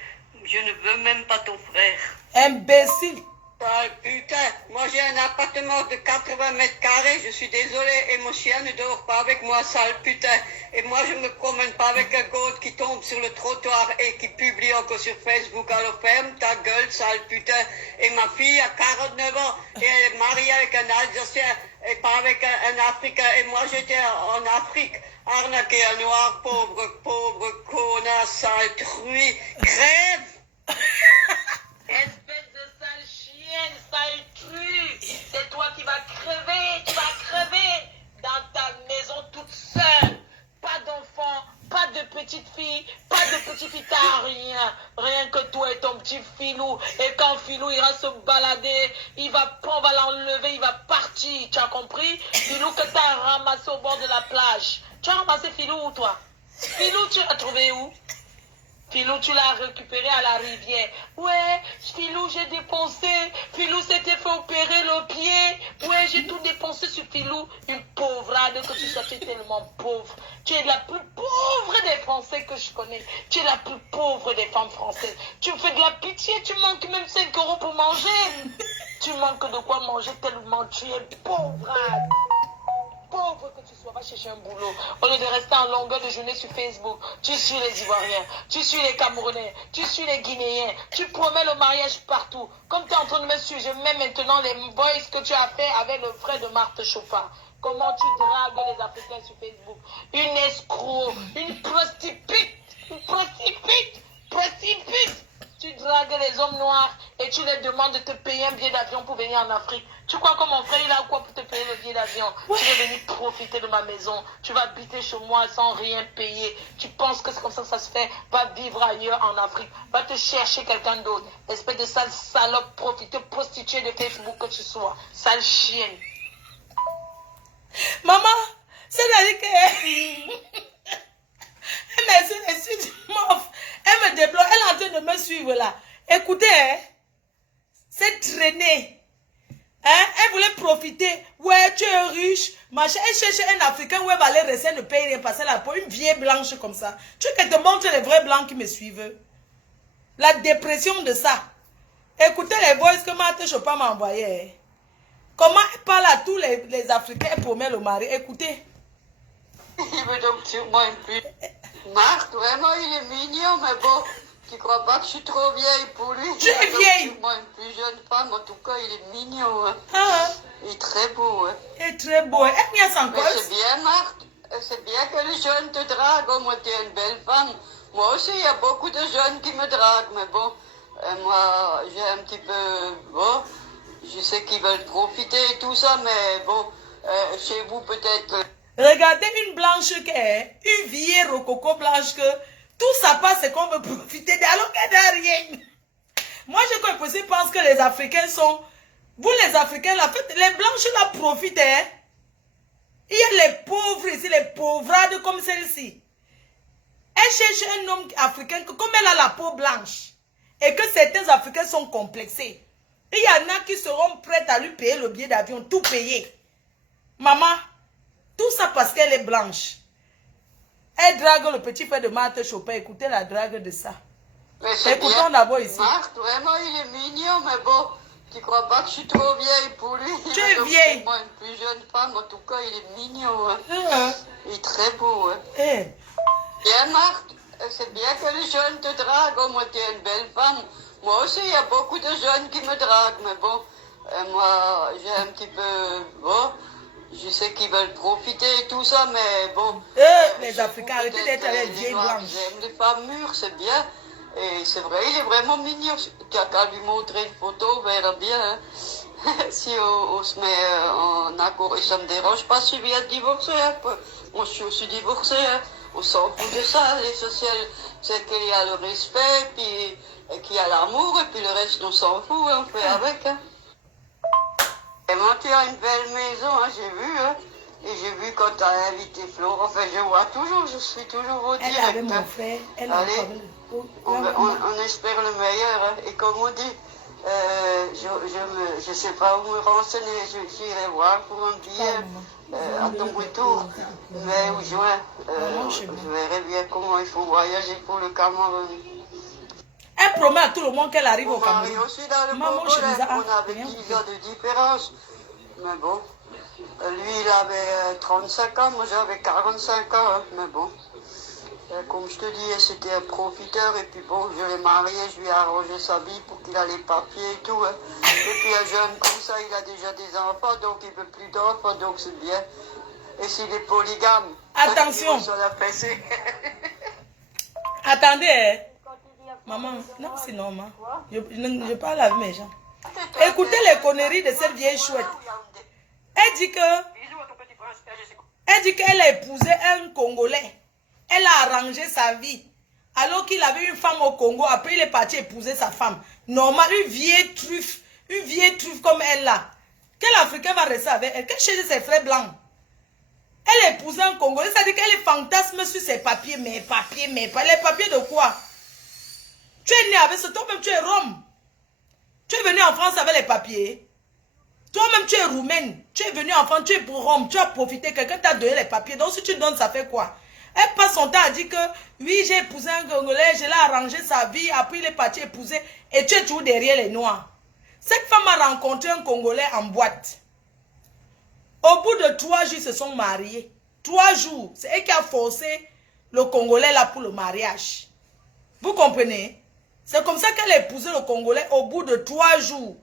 Je ne veux même pas ton frère. Imbécile. Sale putain, moi j'ai un appartement de 80 mètres carrés, je suis désolé, et mon chien ne dort pas avec moi, sale putain. Et moi je me promène pas avec un gosse qui tombe sur le trottoir et qui publie encore sur Facebook. Alors ferme ta gueule, sale putain. Et ma fille a 49 ans et elle est mariée avec un Alsacien et pas avec un Africain. Et moi j'étais en Afrique, arnaqué un noir, pauvre connasse, sale truie, crève. Espèce de sale chienne, sale truie. C'est toi qui vas crever, tu vas crever dans ta maison toute seule. Pas d'enfant, pas de petite fille, pas de petit fille, t'as rien. Rien que toi et ton petit Filou. Et quand Filou ira se balader, on va l'enlever, il va partir. Tu as compris? Filou que tu as ramassé au bord de la plage. Tu as ramassé Filou où, toi? Filou, tu l'as trouvé où? Filou, tu l'as récupéré à la rivière. Ouais, Filou, j'ai dépensé. Filou s'était fait opérer le pied. Ouais, j'ai tout dépensé sur Filou. Une pauvrade que tu sois, tu es tellement pauvre. Tu es la plus pauvre des Français que je connais. Tu es la plus pauvre des femmes françaises. Tu me fais de la pitié, tu manques même 5 € pour manger. Tu manques de quoi manger tellement tu es pauvrade. Pauvre que tu sois, va chercher un boulot. Au lieu de rester en longueur de journée sur Facebook, tu suis les Ivoiriens, tu suis les Camerounais, tu suis les Guinéens, tu promets le mariage partout. Comme tu es en train de me suivre, je mets maintenant les boys que tu as fait avec le frère de Marthe Chopin. Comment tu dragues les Africains sur Facebook. Une escroc, une prostituée, prostituée. Tu dragues les hommes noirs et tu les demandes de te payer un billet d'avion pour venir en Afrique. Tu crois que mon frère, il a quoi pour te payer le billet d'avion? Ouais. Tu veux venir profiter de ma maison. Tu vas habiter chez moi sans rien payer. Tu penses que c'est comme ça que ça se fait? Va vivre ailleurs en Afrique. Va te chercher quelqu'un d'autre. Espèce de sale salope, profiteuse, prostituée de Facebook que tu sois. Sale chienne. Maman, c'est-à-dire que... Elle me débloque, elle est en train de me suivre là. Écoutez, hein, c'est traîné. Hein, elle voulait profiter. Ouais, tu es riche. Machin. Elle cherchait un Africain où elle va aller rester, elle ne paye rien, passer la peau. Une vieille blanche comme ça. Tu veux qu'elle te montre les vrais blancs qui me suivent? La dépression de ça. Écoutez les voices que Marthe Chopin m'a envoyé. Comment elle parle à tous les Africains pour mettre le mari. Écoutez. Il veut donc sûrement une pute. Marc, vraiment, il est mignon, mais bon, tu crois pas que je suis trop vieille pour lui? Tu es vieille. Sûrement une plus jeune femme, en tout cas, il est mignon. Hein. Ah. Il est très beau. Hein. Il est très beau. Elle vient sans mais c'est bien, Marc. C'est bien que les jeunes te draguent. Oh, moi, tu es une belle femme. Moi aussi, il y a beaucoup de jeunes qui me draguent, mais bon, moi, j'ai un petit peu... Bon, je sais qu'ils veulent profiter et tout ça, mais bon, chez vous, peut-être... Regardez une blanche qui est, une vieille rococo blanche que tout ça passe, c'est qu'on veut profiter d'elle alors qu'elle n'a rien. Moi, je pense que les Africains sont... Vous, les Africains, la fête, les blanches là profitent. Hein? Il y a les pauvres ici, les pauvrades comme celle-ci. Elle cherche un homme africain, comme elle a la peau blanche, et que certains Africains sont complexés. Il y en a qui seront prêts à lui payer le billet d'avion, tout payer. Maman, tout ça parce qu'elle est blanche. Elle drague le petit frère de Marthe Chopin. Écoutez la drague de ça. Écoutons d'abord ici. Marthe, vraiment, il est mignon, mais bon, tu crois pas que je suis trop vieille pour lui? Tu es vieille. Moi, une plus jeune femme, en tout cas, il est mignon. Hein. Il est très beau. Hein. Bien, Marthe, c'est bien que les jeunes te draguent. Oh, moi, tu es une belle femme. Moi aussi, il y a beaucoup de jeunes qui me draguent, mais bon, moi, j'ai un petit peu... Bon, je sais qu'ils veulent profiter et tout ça, mais bon... les Africains, arrêtez d'être avec les vieilles blanches. J'aime les femmes mûres, c'est bien. Et c'est vrai, il est vraiment mignon. Tu as qu'à lui montrer une photo, on verra bien. Hein. Si on se met en accord, et ça ne me dérange pas si vient de divorcer. Hein. Moi, je suis aussi divorcée. Hein. On s'en fout de ça. L'essentiel, c'est qu'il y a le respect, puis qu'il y a l'amour, et puis le reste, on s'en fout. Hein. On fait avec. Hein. Et moi, tu as une belle maison, hein, j'ai vu. Hein. Et j'ai vu quand tu as invité Flore. Enfin, je vois toujours, je suis toujours au direct. Elle avait mon frère. Elle allez, on espère le meilleur. Hein. Et comme on dit, je ne sais pas où me renseigner. J'irai voir pour un billet à ton retour. Mais ou juin, je verrai bien comment il faut voyager pour le Cameroun. Elle promet à tout le monde qu'elle arrive au Cameroun. Aussi dans le Congo, on avait 10 ans de différence. Mais bon, lui il avait 35 ans, moi j'avais 45 ans. Hein. Mais bon, comme je te dis, c'était un profiteur. Et puis bon, je l'ai marié, je lui ai arrangé sa vie pour qu'il a les papiers et tout. Hein. Et puis un jeune comme ça, il a déjà des enfants, donc il ne veut plus d'enfants, donc c'est bien. Et s'il est polygame, attention. Attendez, hein. Maman, non, c'est normal. Je parle avec mes gens. Écoutez les conneries de cette vieille chouette. Elle dit qu'elle a épousé un Congolais. Elle a arrangé sa vie alors qu'il avait une femme au Congo. Après, il est parti épouser sa femme. Normal, une vieille truffe comme elle là. Quel Africain va rester avec elle? Quel chez ses frères blancs? Elle épouse un Congolais, ça veut dire qu'elle est fantasme sur ses papiers, mais pas. Les papiers de quoi? Tu es né avec ce, toi-même tu es Rome. Tu es venu en France avec les papiers. Toi-même tu es roumaine. Tu es venu en France, tu es pour Rome. Tu as profité, quelqu'un t'a donné les papiers. Donc si tu donnes, ça fait quoi? Elle passe son temps à dire que oui, j'ai épousé un Congolais, je l'ai arrangé sa vie, après il est parti épouser. Et tu es toujours derrière les Noirs. Cette femme a rencontré un Congolais en boîte. Au bout de 3 jours, ils se sont mariés. 3 jours. C'est elle qui a forcé le Congolais là pour le mariage. Vous comprenez? C'est comme ça qu'elle a épousé le Congolais au bout de 3 jours.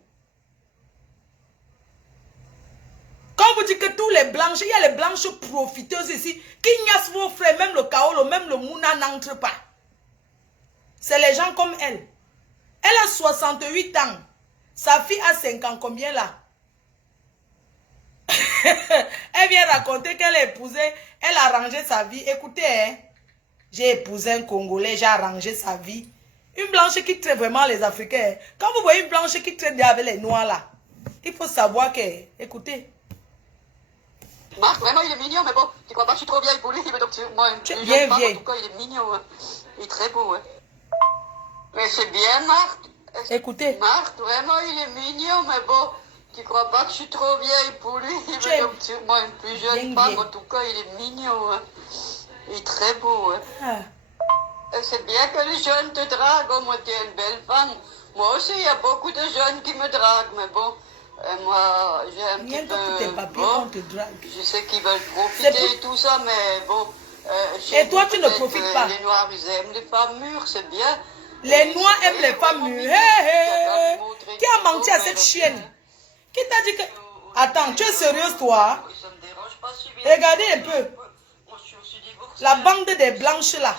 Quand vous dites que tous les blanches, il y a les blanches profiteuses ici, qui ignorent vos frères, même le Kaolo, même le Mouna n'entre pas. C'est les gens comme elle. Elle a 68 ans. Sa fille a 50 combien là? Elle vient raconter qu'elle a épousé, elle a arrangé sa vie. Écoutez, hein, j'ai épousé un Congolais, j'ai arrangé sa vie. Une blanche qui traite vraiment les Africains. Quand vous voyez une blanche qui traite avec les Noirs là, il faut savoir que, écoutez. Marc, vraiment il est mignon, mais bon, tu crois pas que je suis trop vieille pour lui, mais donc moi, tu es bien vieille. En tout cas, il est mignon, hein. Il est très beau, hein. Mais c'est bien, Marc. Écoutez. Marc, vraiment il est mignon, mais bon, tu crois pas que je suis trop vieille pour lui, mais donc moi, une plus jeune femme, en tout cas, il est mignon, hein. Il est très beau, hein. Ah. C'est bien que les jeunes te draguent, oh, moi tu es une belle femme. Moi aussi, il y a beaucoup de jeunes qui me draguent, mais bon, moi j'ai un petit peu... Bon, je sais qu'ils veulent profiter et tout ça, mais bon... et toi, tu ne profites pas. Les Noirs, ils aiment les femmes mûres, c'est bien. Les Noirs aiment les femmes mûres. Hey. Qui a menti à cette chienne? Qui t'a dit que... Attends, tu es sérieuse, toi? Regardez un peu. La bande des blanches là.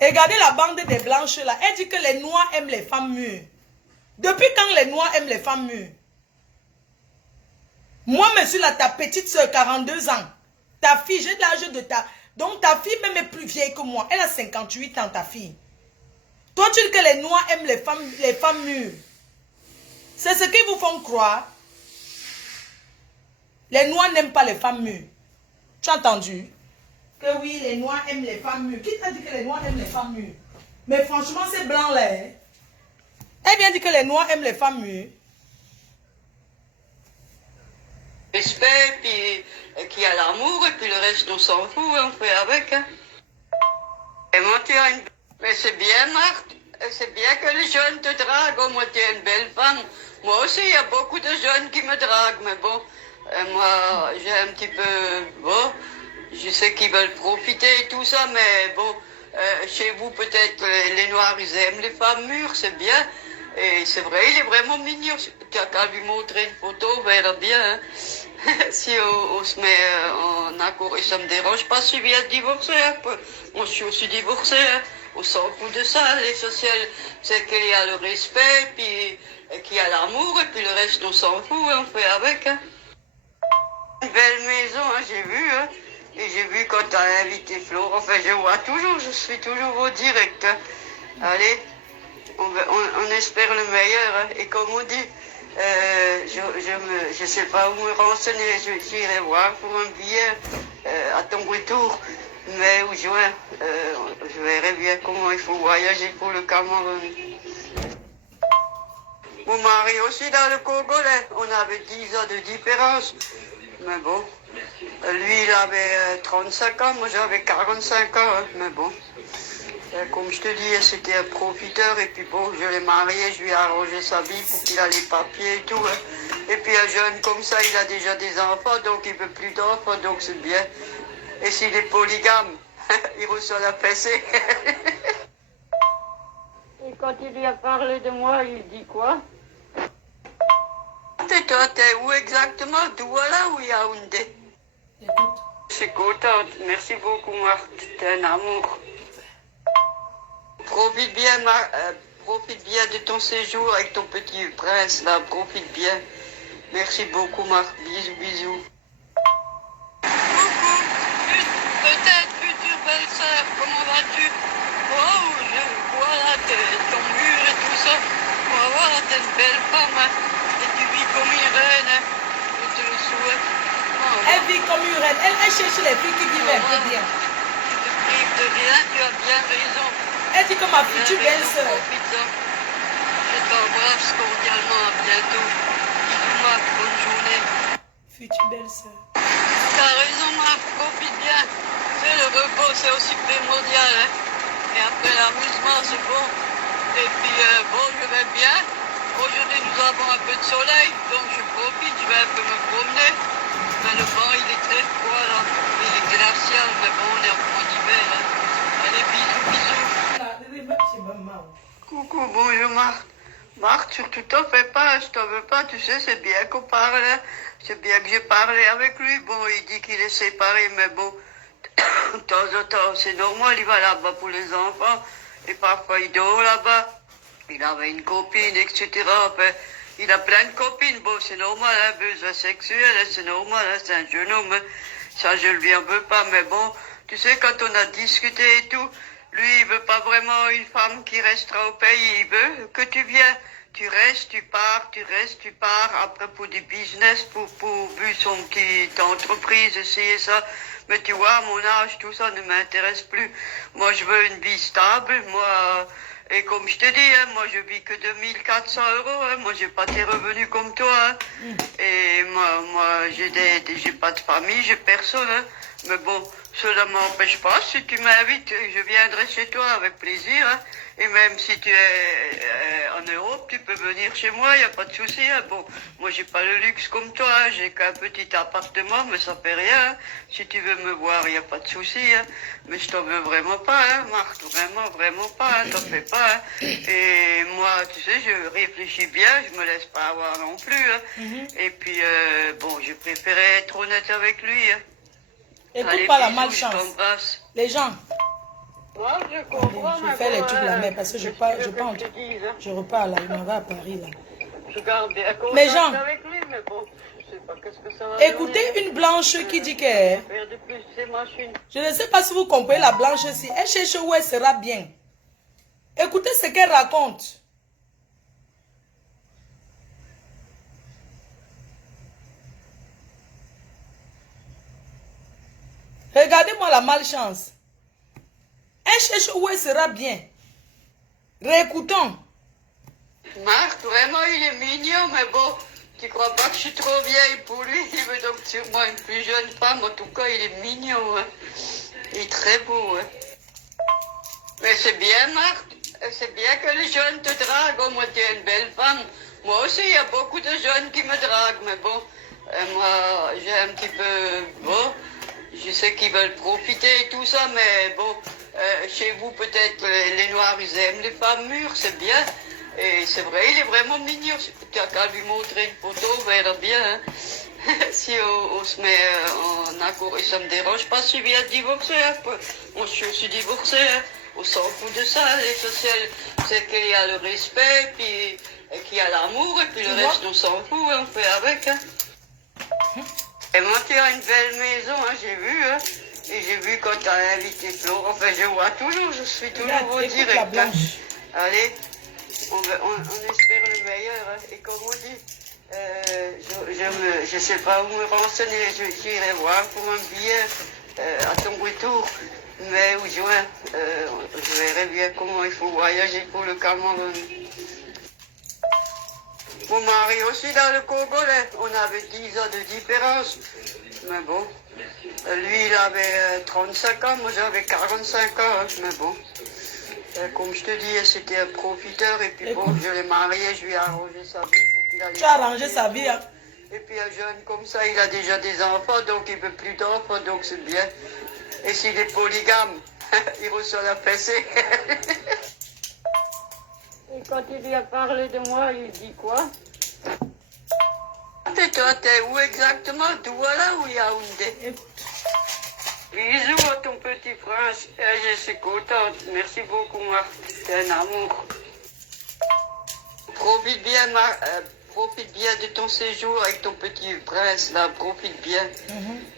Regardez la bande des blanches là. Elle dit que les Noirs aiment les femmes mûres. Depuis quand les Noirs aiment les femmes mûres? Moi, monsieur, là, ta petite soeur, 42 ans. Ta fille, j'ai l'âge de ta... Donc, ta fille même est plus vieille que moi. Elle a 58 ans, ta fille. Toi, tu dis que les Noirs aiment les femmes mûres. C'est ce qu'ils vous font croire. Les Noirs n'aiment pas les femmes mûres. Tu as entendu? Que oui, les Noirs aiment les femmes mûres. Qui t'a dit que les Noirs aiment les femmes mûres? Mais franchement, c'est blanc là. Hein? Elle vient dire que les Noirs aiment les femmes mûres. Respect, puis qui a l'amour, et puis le reste, on s'en fout, on fait avec. Hein. Et moi, tu as une... Mais c'est bien, Marthe. C'est bien que les jeunes te draguent. Oh, moi, tu es une belle femme. Moi aussi, il y a beaucoup de jeunes qui me draguent, mais bon, moi, j'ai un petit peu... Bon, je sais qu'ils veulent profiter et tout ça, mais bon, chez vous, peut-être, les Noirs, ils aiment les femmes mûres, c'est bien. Et c'est vrai, il est vraiment mignon. Tu as qu'à lui montrer une photo, on verra bien. Hein. Si on se met en accord, et ça me dérange pas si bien de divorcer. Hein. Moi, je suis aussi divorcée. Hein. On s'en fout de ça. L'essentiel, c'est qu'il y a le respect, puis qu'il y a l'amour, et puis le reste, on s'en fout. Hein. On fait avec. Hein. Une belle maison, hein, j'ai vu. Hein. Et j'ai vu quand tu as invité Flo. Enfin, je vois toujours, je suis toujours au direct. Hein. Allez. On espère le meilleur, hein. Et comme on dit, je sais pas où me renseigner, j'irai voir pour un billet à ton retour, mai ou juin, je verrai bien comment il faut voyager pour le Cameroun. Mon mari aussi dans le Congolais, on avait 10 ans de différence, mais bon, lui il avait 35 ans, moi j'avais 45 ans, hein. Mais bon. Comme je te dis, c'était un profiteur et puis bon, je l'ai marié, je lui ai arrangé sa vie pour qu'il a les papiers et tout. Hein. Et puis un jeune comme ça, il a déjà des enfants, donc il veut plus d'enfants, donc c'est bien. Et s'il est polygame, il reçoit la fessée. Et quand il lui a parlé de moi, il dit quoi? Et toi, t'es où exactement? Douala ou Yaoundé? Je suis contente, merci beaucoup Marthe, t'es un amour. Profite bien de ton séjour avec ton petit prince là, profite bien. Merci beaucoup Marc, bisous, bisous. Coucou, peut-être future belle-sœur. une belle femme, hein, et tu vis comme une reine, hein. Je te le souhaite. Oh, Elle vit comme une reine. Elle cherche les filles qui vivent un peu bien. tu te prives de rien, tu as bien raison. Elle dit que ma future belle-sœur. Je t'embrasse cordialement, à bientôt. Bisous, Marc, bonne journée. Future belle-sœur. T'as raison, Marc, profite bien. C'est le repos, c'est aussi primordial. Hein. Et après l'amusement, c'est bon. Et puis, bon, je vais bien. Aujourd'hui, nous avons un peu de soleil, donc je profite, je vais un peu me promener. Mais le vent, il est très froid, là. Il est glacial, mais bon, on est en hiver. Hein. Allez, bisous, bisous. Coucou, bonjour Marc. Marc, surtout t'en fais pas, je t'en veux pas, tu sais, c'est bien qu'on parle, hein. C'est bien que j'ai parlé avec lui. Bon, il dit qu'il est séparé, mais bon, de temps en temps, c'est normal, il va là-bas pour les enfants, et parfois il dort là-bas. Il avait une copine, etc. Enfin, il a plein de copines, bon, c'est normal, hein, besoin sexuel, hein, c'est normal, hein, c'est un jeune homme, hein. Ça, je le lui en veux pas, mais bon, tu sais, quand on a discuté et tout, lui, il veut pas vraiment une femme qui restera au pays. Il veut que tu viens. Tu restes, tu pars, tu restes, tu pars. Après, pour du business, pour vu son petite entreprise, essayer ça. Mais tu vois, à mon âge, tout ça ne m'intéresse plus. Moi, je veux une vie stable. Moi, et comme je te dis, hein, moi, je vis que 2400 €. Hein. Moi, j'ai pas tes revenus comme toi. Hein. Et moi, j'ai pas de famille, j'ai personne. Hein. Mais bon, cela m'empêche pas. Si tu m'invites, je viendrai chez toi avec plaisir. Hein. Et même si tu es en Europe, tu peux venir chez moi, il n'y a pas de souci. Hein. Bon, moi, j'ai pas le luxe comme toi. Hein. J'ai qu'un petit appartement, mais ça fait rien. Hein. Si tu veux me voir, il n'y a pas de souci. Hein. Mais je t'en veux vraiment pas, hein, Marc. Vraiment, vraiment pas. Hein. T'en fais pas. Hein. Et moi, tu sais, je réfléchis bien. Je me laisse pas avoir non plus. Hein. Et puis, bon, je préférais être honnête avec lui. Hein. Écoute Allez, pas la bisous, malchance. je t'embrasse. Les gens, Moi, je comprends. je fais les trucs là, mais parce que je repars là, il m'en va à Paris là. Je garde bien contact Mais Jean, avec lui, mais bon, je sais pas qu'est-ce que ça va écoutez donner. une blanche qui dit que... Faire de plus ces machines. Je ne sais pas si vous comprenez la blanche ici. Elle cherche où elle sera bien. Écoutez ce qu'elle raconte. Regardez-moi la malchance. Elle cherche où elle sera bien. Réécoutons. Marc, vraiment, il est mignon, mais bon, tu crois pas que je suis trop vieille pour lui? Il veut donc sûrement une plus jeune femme. En tout cas, il est mignon. Hein. Il est très beau. Hein. Mais c'est bien, Marc. C'est bien que les jeunes te draguent. Au moins, tu es une belle femme. Moi aussi, il y a beaucoup de jeunes qui me draguent. Mais bon, moi, j'ai un petit peu... Bon, je sais qu'ils veulent profiter et tout ça, mais bon, chez vous, peut-être, les Noirs, ils aiment les femmes mûres, c'est bien. Et c'est vrai, il est vraiment mignon. Tu as qu'à lui montrer une photo, on verra bien. Hein. Si on se met en accord, et ça me dérange pas s'il vient de divorcer. Hein. Moi, je suis aussi divorcée. Hein. On s'en fout de ça. L'essentiel, c'est qu'il y a le respect, puis qu'il y a l'amour, et puis le reste, on s'en fout. Hein. On fait avec. Hein. Et moi, tu as une belle maison, hein, j'ai vu. Hein. Et j'ai vu quand tu as invité Florent. Enfin, je vois toujours, je suis toujours au direct. Hein. Allez. On espère le meilleur, hein. Et comme on dit, je sais pas où me renseigner, j'irai voir pour un billet à ton retour, mai ou juin. Je verrai bien comment il faut voyager pour le Cameroun. Mon mari aussi dans le Congolais, on avait 10 ans de différence, mais bon, lui il avait 35 ans, moi j'avais 45 ans, hein. Mais bon. Comme je te dis, c'était un profiteur et puis bon, je l'ai marié, je lui ai arrangé sa vie pour qu'il aille. Tu as arrangé sa vie, hein? Et puis un jeune comme ça, il a déjà des enfants, donc il ne veut plus d'enfants, donc c'est bien. Et s'il est polygame, il reçoit la fessée. Et quand il lui a parlé de moi, il dit quoi? Et toi, t'es où exactement? Douala ou Yaoundé? Bisous à ton petit prince. Je suis contente. Merci beaucoup, Marc. C'est un amour. Profite bien, profite bien de ton séjour avec ton petit prince, là. Profite bien.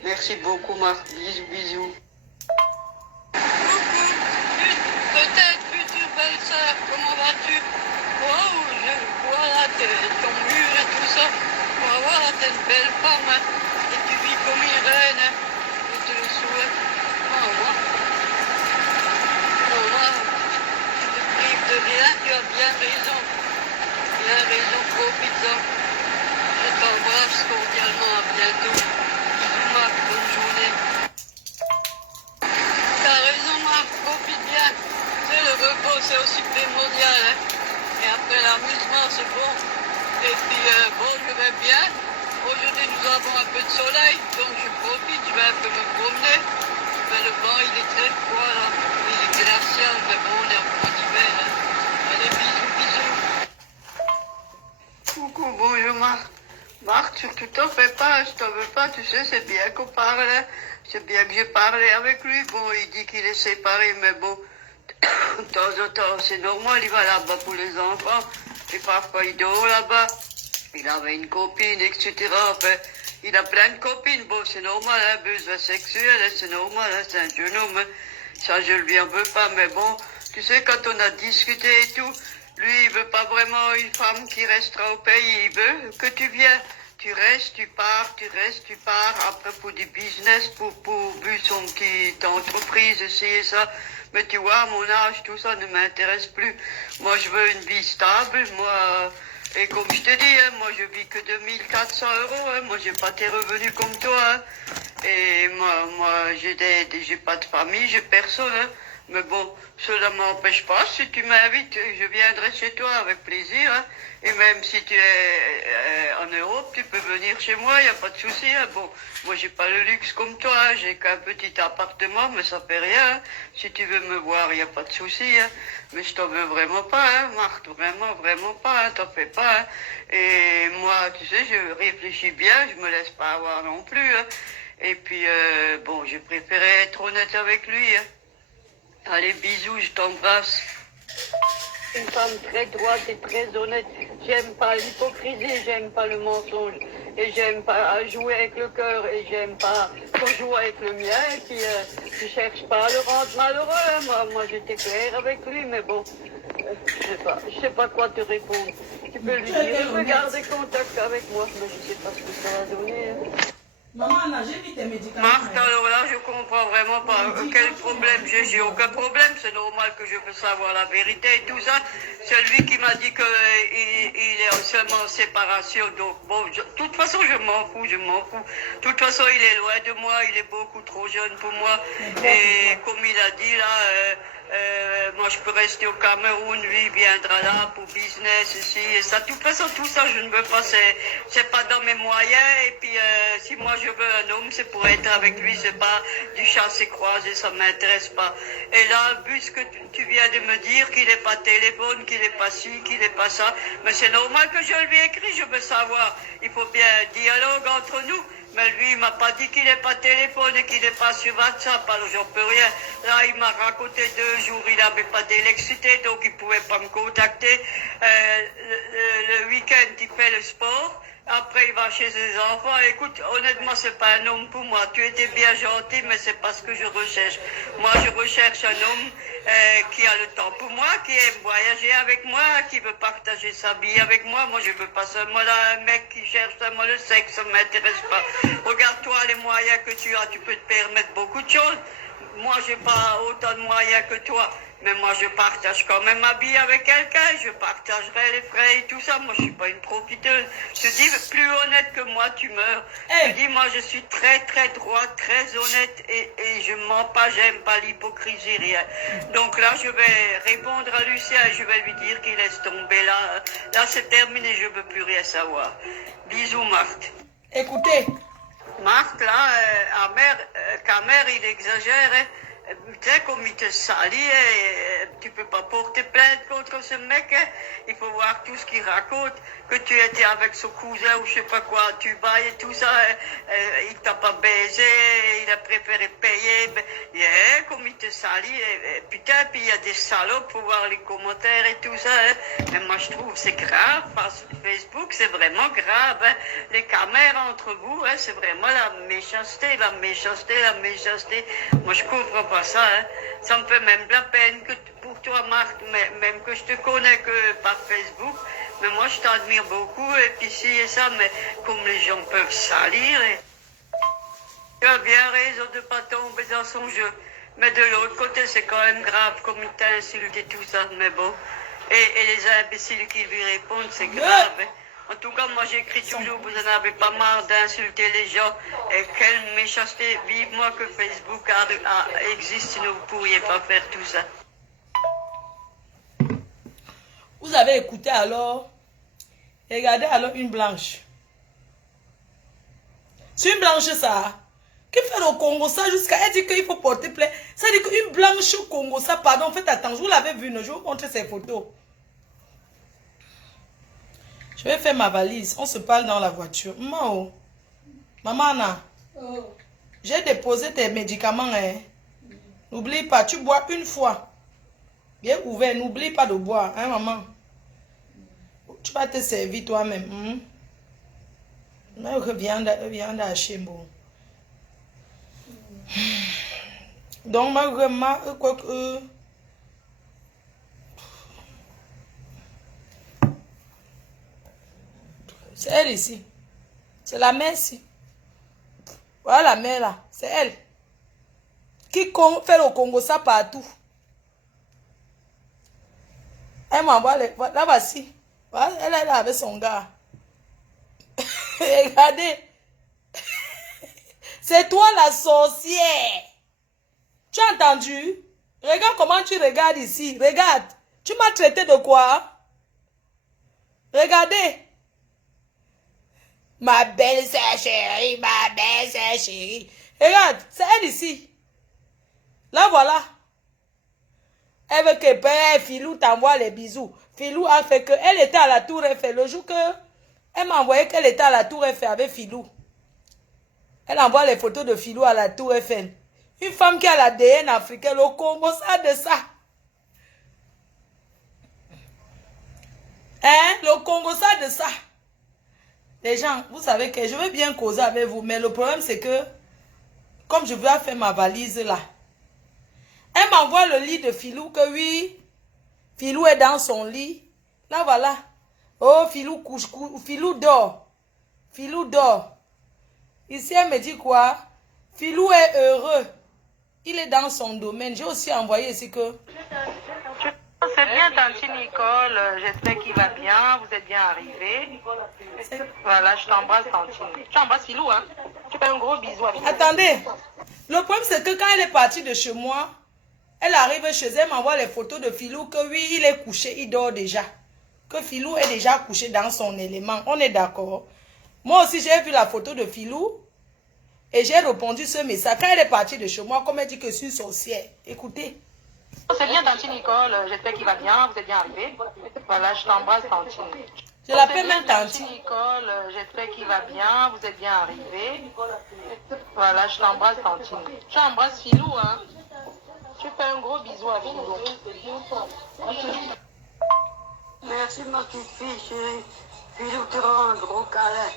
Merci beaucoup, Marc. Bisous, bisous. Peut-être future belle-sœur, comment vas-tu? Wow, je vois la as bien raison. Bien raison, profite-en. Je t'embrasse cordialement, à bientôt. Bisous Marc, bonne journée. T'as raison Marc, profite bien. Tu sais, le repos c'est aussi primordial. Hein. Et après l'amusement c'est bon. Et puis bon, je vais bien. Aujourd'hui nous avons un peu de soleil, donc je profite, je vais un peu me promener. Mais le vent il est très froid là. Il est glacial, mais bon, on est en plein hiver. Hein. Allez, bisous, bisous. Coucou, bonjour Marc. Marc, surtout t'en fais pas, je t'en veux pas, tu sais, c'est bien qu'on parle, hein. C'est bien que j'ai parlé avec lui. Bon, il dit qu'il est séparé, mais bon, de temps en temps, c'est normal, il va là-bas pour les enfants, et parfois il dort là-bas. Il avait une copine, etc. Enfin, il a plein de copines, bon, c'est normal, hein, besoin sexuel, hein, c'est normal, hein, c'est un jeune homme, hein. Ça, je lui en veux pas, mais bon, tu sais, quand on a discuté et tout, lui, il veut pas vraiment une femme qui restera au pays. Il veut que tu viennes. Tu restes, tu pars, tu restes, tu pars. Après, pour du business, pour son petite entreprise, essayer ça. Mais tu vois, à mon âge, tout ça ne m'intéresse plus. Moi, je veux une vie stable. Moi, et comme je te dis, hein, moi, je vis que 2400 euros. Hein. Moi, j'ai pas tes revenus comme toi. Hein. Et moi, j'ai pas de famille, j'ai personne. Hein. Mais bon, cela m'empêche pas. Si tu m'invites, je viendrai chez toi avec plaisir. Hein. Et même si tu es en Europe, tu peux venir chez moi, il n'y a pas de souci. Hein. Bon, moi, j'ai pas le luxe comme toi. Hein. J'ai qu'un petit appartement, mais ça fait rien. Hein. Si tu veux me voir, il n'y a pas de souci. Hein. Mais je t'en veux vraiment pas, hein, Marthe. Vraiment, vraiment pas. Hein. T'en fais pas. Hein. Et moi, tu sais, je réfléchis bien. Je me laisse pas avoir non plus. Hein. Et puis, bon, j'ai préféré être honnête avec lui. Hein. Allez, bisous, je t'embrasse. Une femme très droite et très honnête. J'aime pas l'hypocrisie, j'aime pas le mensonge. Et j'aime pas jouer avec le cœur. Et j'aime pas qu'on joue avec le mien. Et puis, je cherche pas à le rendre malheureux. Hein. Moi, j'étais claire avec lui, mais bon, je sais pas quoi te répondre. Tu peux lui dire, de garder contact avec moi, mais je sais pas ce que ça va donner. Hein. Maman, Anna, j'ai mis tes médicaments. Marc, alors là, je comprends vraiment pas quel problème j'ai. J'ai aucun problème. C'est normal que je veux savoir la vérité et tout ça. C'est lui qui m'a dit qu'il est seulement en séparation. Donc, bon, de toute façon, je m'en fous, je m'en fous. De toute façon, il est loin de moi. Il est beaucoup trop jeune pour moi. Et comme il a dit là, moi, je peux rester au Cameroun, lui, il viendra là pour business, ici, et ça. De toute façon, tout ça, je ne veux pas, c'est pas dans mes moyens, et puis, si moi, je veux un homme, c'est pour être avec lui, c'est pas du chassé-croisé, ça m'intéresse pas. Et là, vu ce que tu viens de me dire, qu'il n'est pas téléphone, qu'il n'est pas ci, qu'il n'est pas ça, mais c'est normal que je lui écris, je veux savoir. Il faut bien un dialogue entre nous. Mais lui, il m'a pas dit qu'il n'est pas téléphone et qu'il n'est pas sur WhatsApp, alors j'en peux rien. Là, il m'a raconté 2 jours, il n'avait pas d'électricité, donc il ne pouvait pas me contacter. Le week-end, il fait le sport. Après, il va chez ses enfants. Écoute, honnêtement, c'est pas un homme pour moi. Tu étais bien gentil, mais c'est pas ce que je recherche. Moi, je recherche un homme qui a le temps pour moi, qui aime voyager avec moi, qui veut partager sa vie avec moi. Moi, je veux pas seulement là, un mec qui cherche seulement le sexe, ça m'intéresse pas. Regarde-toi les moyens que tu as, tu peux te permettre beaucoup de choses. Moi, j'ai pas autant de moyens que toi. Mais moi, je partage quand même ma vie avec quelqu'un. Je partagerai les frais et tout ça. Moi, je suis pas une profiteuse. Je te dis, plus honnête que moi, tu meurs. Je te dis, moi, je suis très, très droite, très honnête. Et je mens pas, j'aime pas l'hypocrisie, rien. Donc là, je vais répondre à Lucien et je vais lui dire qu'il laisse tomber là. Là, c'est terminé, je veux plus rien savoir. Bisous, Marthe. Écoutez. Marc, là, Camer, il exagère. Hein. Tu sais, comme il te salit, tu peux pas porter plainte contre ce mec. Hein. Il faut voir tout ce qu'il raconte. Que tu étais avec son cousin ou je sais pas quoi, tu bailles et tout ça. Il t'a pas baisé, il a préféré payer. Comme il te salit. Putain, puis il y a des salopes, faut voir les commentaires et tout ça. Hein. Mais moi, je trouve c'est grave. Facebook, c'est vraiment grave. Hein. Les caméras entre vous, hein, c'est vraiment la méchanceté, la méchanceté, la méchanceté. Moi, je comprends pas ça. Hein. Ça me fait même de la peine que pour toi, Marc, même que je te connais que par Facebook. Mais moi, je t'admire beaucoup, et puis ci et ça, mais comme les gens peuvent salir. Tu as bien raison de ne pas tomber dans son jeu. Mais de l'autre côté, c'est quand même grave, comme il t'insulte et tout ça. Mais bon, Et les imbéciles qui lui répondent, c'est grave. Hein. En tout cas, moi j'écris toujours, vous en avez pas marre d'insulter les gens. Et quelle méchanceté, vive-moi que Facebook existe, sinon vous ne pourriez pas faire tout ça. Vous avez écouté alors? Regardez alors une blanche. C'est une blanche ça. Qui fait au Congo ça jusqu'à... Elle dit qu'il faut porter plainte. Ça dit qu'une blanche au Congo ça, pardon, faites attention, vous l'avez vu, je vais vous montrer ses photos. Je vais faire ma valise. On se parle dans la voiture. Maman, maman Anna, j'ai déposé tes médicaments. Hein. N'oublie pas, tu bois une fois. Bien ouvert, n'oublie pas de boire. Hein, maman? Tu vas te servir toi-même. Viens d'acheter bon. Donc, c'est elle ici. C'est la mère ici. Voilà la mère là. C'est elle. Qui fait le Congo ça partout. Elle m'envoie les... Là, voici. Voilà, elle est là avec son gars. Regardez. C'est toi la sorcière. Tu as entendu? Regarde comment tu regardes ici. Regarde. Tu m'as traité de quoi? Regardez. Ma belle-sœur chérie, ma belle-sœur chérie. Regarde, c'est elle ici. Là, voilà. Elle veut que Père Filou t'envoie les bisous. Filou a fait que... Elle était à la Tour Eiffel. Le jour que... Elle m'a envoyé qu'elle était à la Tour Eiffel avec Filou. Elle envoie les photos de Filou à la Tour Eiffel. Une femme qui a l'ADN africain, le Congo, ça de ça. Hein? Le Congo, ça de ça. Les gens, vous savez que je veux bien causer avec vous, mais le problème c'est que, comme je veux faire ma valise là, elle m'envoie le lit de Filou, que oui, Filou est dans son lit. Là voilà. Oh, Filou couche, Filou dort. Filou dort. Ici, elle me dit quoi? Filou est heureux. Il est dans son domaine. J'ai aussi envoyé ici que... C'est bien, Tante Nicole. J'espère qu'il va bien. Vous êtes bien arrivée. Voilà, je t'embrasse, Tantine. Tu embrasses Filou, hein? Tu fais un gros bisou à Filou. Attendez. Le problème, c'est que quand elle est partie de chez moi, elle arrive chez elle, elle m'envoie les photos de Filou, que oui, il est couché, il dort déjà. Que Filou est déjà couché dans son élément. On est d'accord? Moi aussi, j'ai vu la photo de Filou. Et j'ai répondu ce message. Quand elle est partie de chez moi, comme elle dit que je suis une sorcière. Écoutez. C'est bien, Tante Nicole. J'espère qu'il va bien. Vous êtes bien arrivée. Voilà, je t'embrasse, Tantine. Je l'appelle même Tante Tante. Nicole. J'espère qu'il va bien. Vous êtes bien arrivée. Voilà, je t'embrasse, Tantine. Tu embrasses Filou, hein? Tu fais un gros bisou à Filou. Merci ma petite fille chérie. Filou te rend un gros câlin.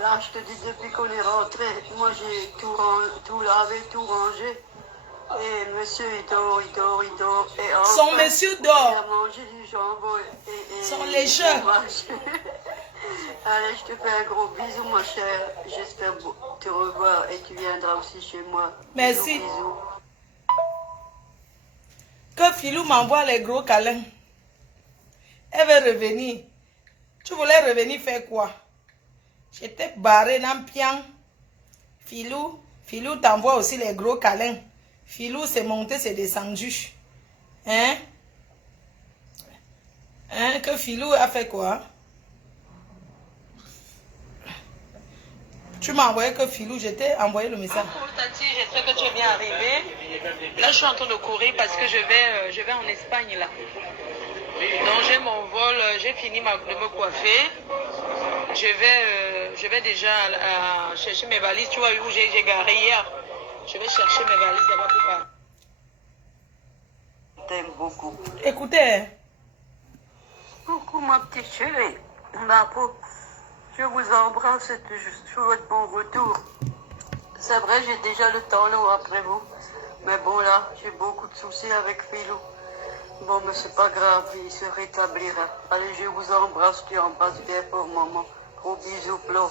Là, je te dis, depuis qu'on est rentré, moi j'ai tout lavé, tout rangé. Et monsieur, il dort. Et enfin, Son monsieur il dort. a mangé du jambon et Son lécheur. Allez, je te fais un gros bisou, ma chère. J'espère te revoir et tu viendras aussi chez moi. Merci. Bisous. Que Filou m'envoie les gros câlins. Elle veut revenir. Tu voulais revenir faire quoi? J'étais barré dans pian. Filou t'envoie aussi les gros câlins. Filou c'est monté, c'est descendu. Hein? Hein? Que Filou a fait quoi? Tu m'as envoyé que Filou, je t'ai envoyé le message. Tati, j'espère que tu es bien arrivée. Là, je suis en train de courir parce que je vais en Espagne, là. Donc, j'ai mon vol, j'ai fini de me coiffer. Je vais déjà chercher mes valises. Tu vois où j'ai garé hier. Je vais chercher mes valises là-bas pour pas. Je t'aime beaucoup. Écoutez. Coucou ma petite chérie. Ma peau. Je vous embrasse et je souhaite bon retour. C'est vrai, j'ai déjà le temps là après vous. Mais bon là, j'ai beaucoup de soucis avec Filou. Bon, mais c'est pas grave, il se rétablira. Allez, je vous embrasse, tu embrasses bien pour maman. Gros bisous, Flo.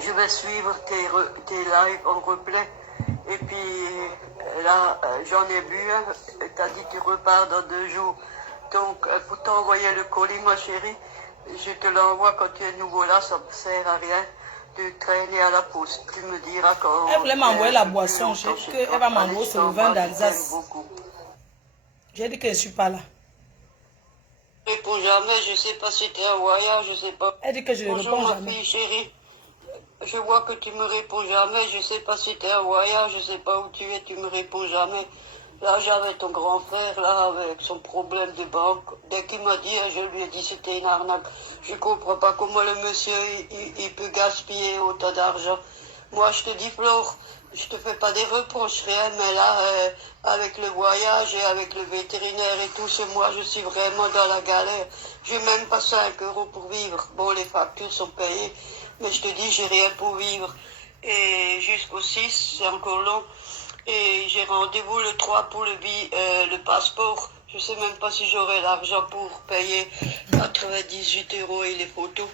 Je vais suivre tes lives en replay. Et puis là, j'en ai bu un. T'as dit que tu repars dans 2 jours. Donc, pour t'envoyer le colis, ma chérie, je te l'envoie quand tu es nouveau là, ça ne sert à rien de traîner à la poste. Tu me diras quand... Elle voulait m'envoyer la boisson, j'ai dit qu'elle va m'envoyer sur le vin d'Alsace. J'ai dit que je ne suis pas là. Je ne réponds jamais, je ne sais pas si tu es un voyage, je ne sais pas. Elle dit que je ne réponds Bonjour, jamais. ma fille chérie. Je vois que tu me réponds jamais, je ne sais pas si tu es un voyage, je ne sais pas où tu es, tu me réponds jamais. Là, j'avais ton grand frère, là, avec son problème de banque. Dès qu'il m'a dit, je lui ai dit c'était une arnaque. Je comprends pas comment le monsieur, il peut gaspiller autant d'argent. Moi, je te dis, Flore, je te fais pas des reproches, rien, mais là, avec le voyage et avec le vétérinaire et tout, ce mois, je suis vraiment dans la galère. J'ai même pas 5 € pour vivre. Bon, les factures sont payées, mais je te dis, j'ai rien pour vivre. Et jusqu'au 6, c'est encore long. Et j'ai rendez-vous le 3 pour le passeport. Je sais même pas si j'aurai l'argent pour payer 98 € et les photos.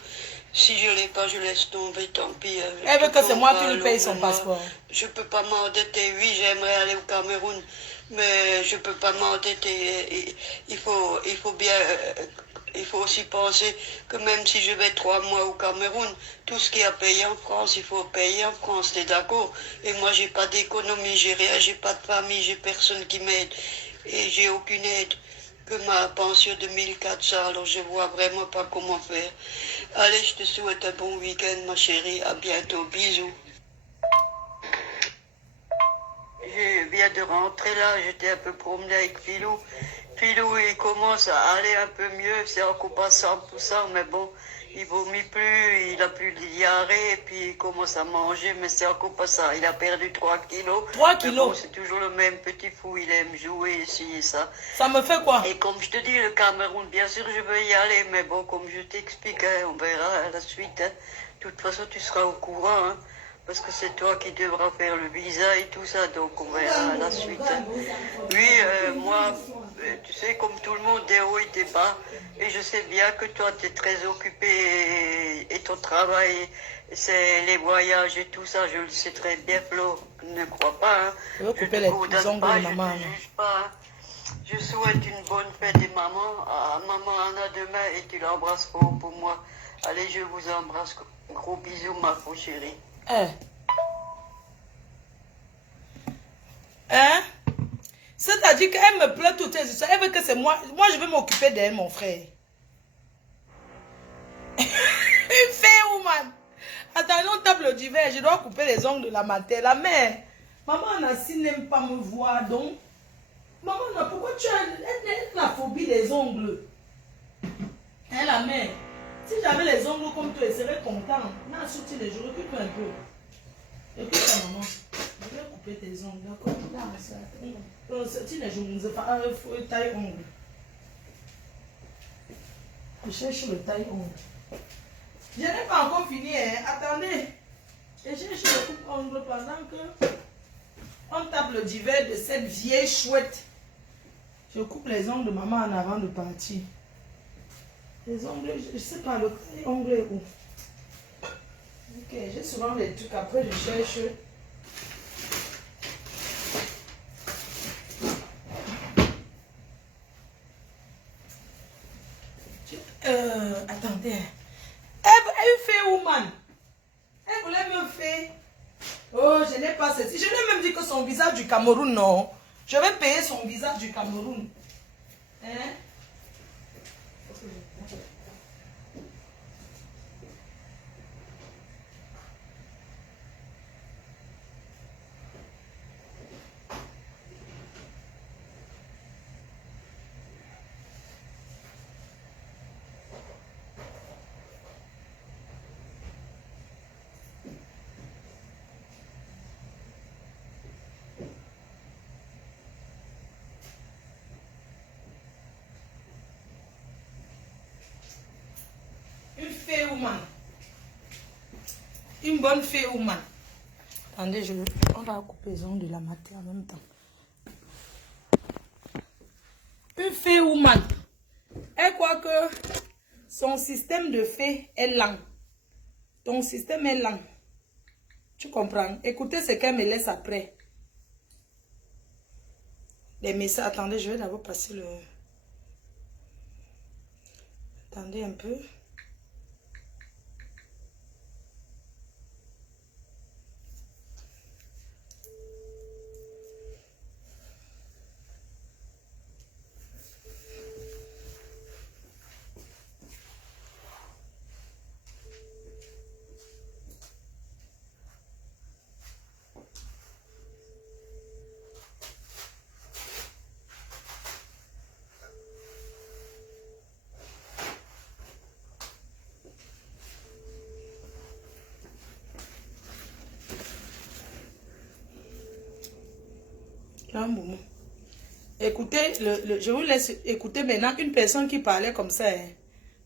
Si je l'ai pas, je laisse tomber, tant pis. Elle veut que c'est moi qui lui paye son passeport. Je peux pas m'endetter. Oui, j'aimerais aller au Cameroun, mais je peux pas m'endetter. Il faut bien... Il faut aussi penser que même si je vais 3 mois au Cameroun, tout ce qui est à payer en France, il faut payer en France, t'es d'accord? Et moi, j'ai pas d'économie, j'ai rien, j'ai pas de famille, j'ai personne qui m'aide. Et j'ai aucune aide que ma pension de 1400, alors je vois vraiment pas comment faire. Allez, je te souhaite un bon week-end, ma chérie, à bientôt, bisous. Je viens de rentrer là, j'étais un peu promené avec Philou. Philou, il commence à aller un peu mieux, c'est encore pas 100%, mais bon, il vomit plus, il a plus de diarrhée, et puis il commence à manger, mais c'est encore pas ça. Il a perdu 3 kilos. 3 kilos. Bon, c'est toujours le même petit fou, il aime jouer ici et ça. Ça me fait quoi? Et comme je te dis, le Cameroun, bien sûr, je veux y aller, mais bon, comme je t'explique, hein, on verra à la suite. Hein. De toute façon, tu seras au courant, hein, parce que c'est toi qui devras faire le visa et tout ça, donc on verra à la suite. Hein. Oui, moi, tu sais, comme tout le monde, des hauts et des bas, et je sais bien que toi, tu es très occupé et ton travail, c'est les voyages et tout ça, je le sais très bien, Flo, ne crois pas. Hein. Je veux couper les ongles de maman. Je ne juge pas. Hein. Je souhaite une bonne fête des mamans à maman Anna demain et tu l'embrasses fort pour moi. Allez, je vous embrasse. Gros bisous, ma faux chérie. Hein? Hein? C'est-à-dire qu'elle me plaît toutes les histoires. Elle veut que c'est moi. Moi, je vais m'occuper d'elle, mon frère. Une fée, woman. Attends, on tape le divan. Je dois couper les ongles de la matin. La mère. Maman Nassi n'aime pas me voir, donc. Maman, pourquoi tu as la phobie des ongles? Hein, la mère? Si j'avais les ongles comme toi, elle serait contente. Non, surtout les jours, recule un peu. Écoute ta maman. Je vais couper tes ongles, d'accord? Si les jours, on ne pas taille ongle. Je cherche le taille ongle. Je n'ai pas encore fini, hein. Attendez. Je cherche le coupe ongle pendant que on tape le divan de cette vieille chouette. Je coupe les ongles de maman en avant de partir. Les ongles, je ne sais pas, le ongle est où? Ok, j'ai souvent les trucs, après je cherche. Attendez. Elle fait woman. Elle voulait me faire. Oh, je n'ai pas ceci. Je lui ai même dit que son visa du Cameroun, non. Je vais payer son visa du Cameroun. Hein? Une fée woman. Une bonne fée woman. Attendez, on va couper les ongles de la matin en même temps. Une fée woman. Elle croit que son système de fée est lent. Ton système est lent. Tu comprends? Écoutez ce qu'elle me laisse après. Les messages. Attendez, je vais d'abord passer le... Attendez un peu. Un moment. Écoutez, je vous laisse écouter maintenant une personne qui parlait comme ça. Hein.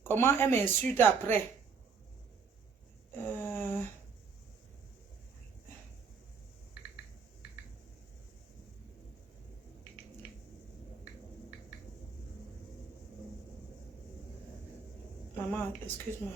Comment elle m'insulte après. Maman, excuse-moi.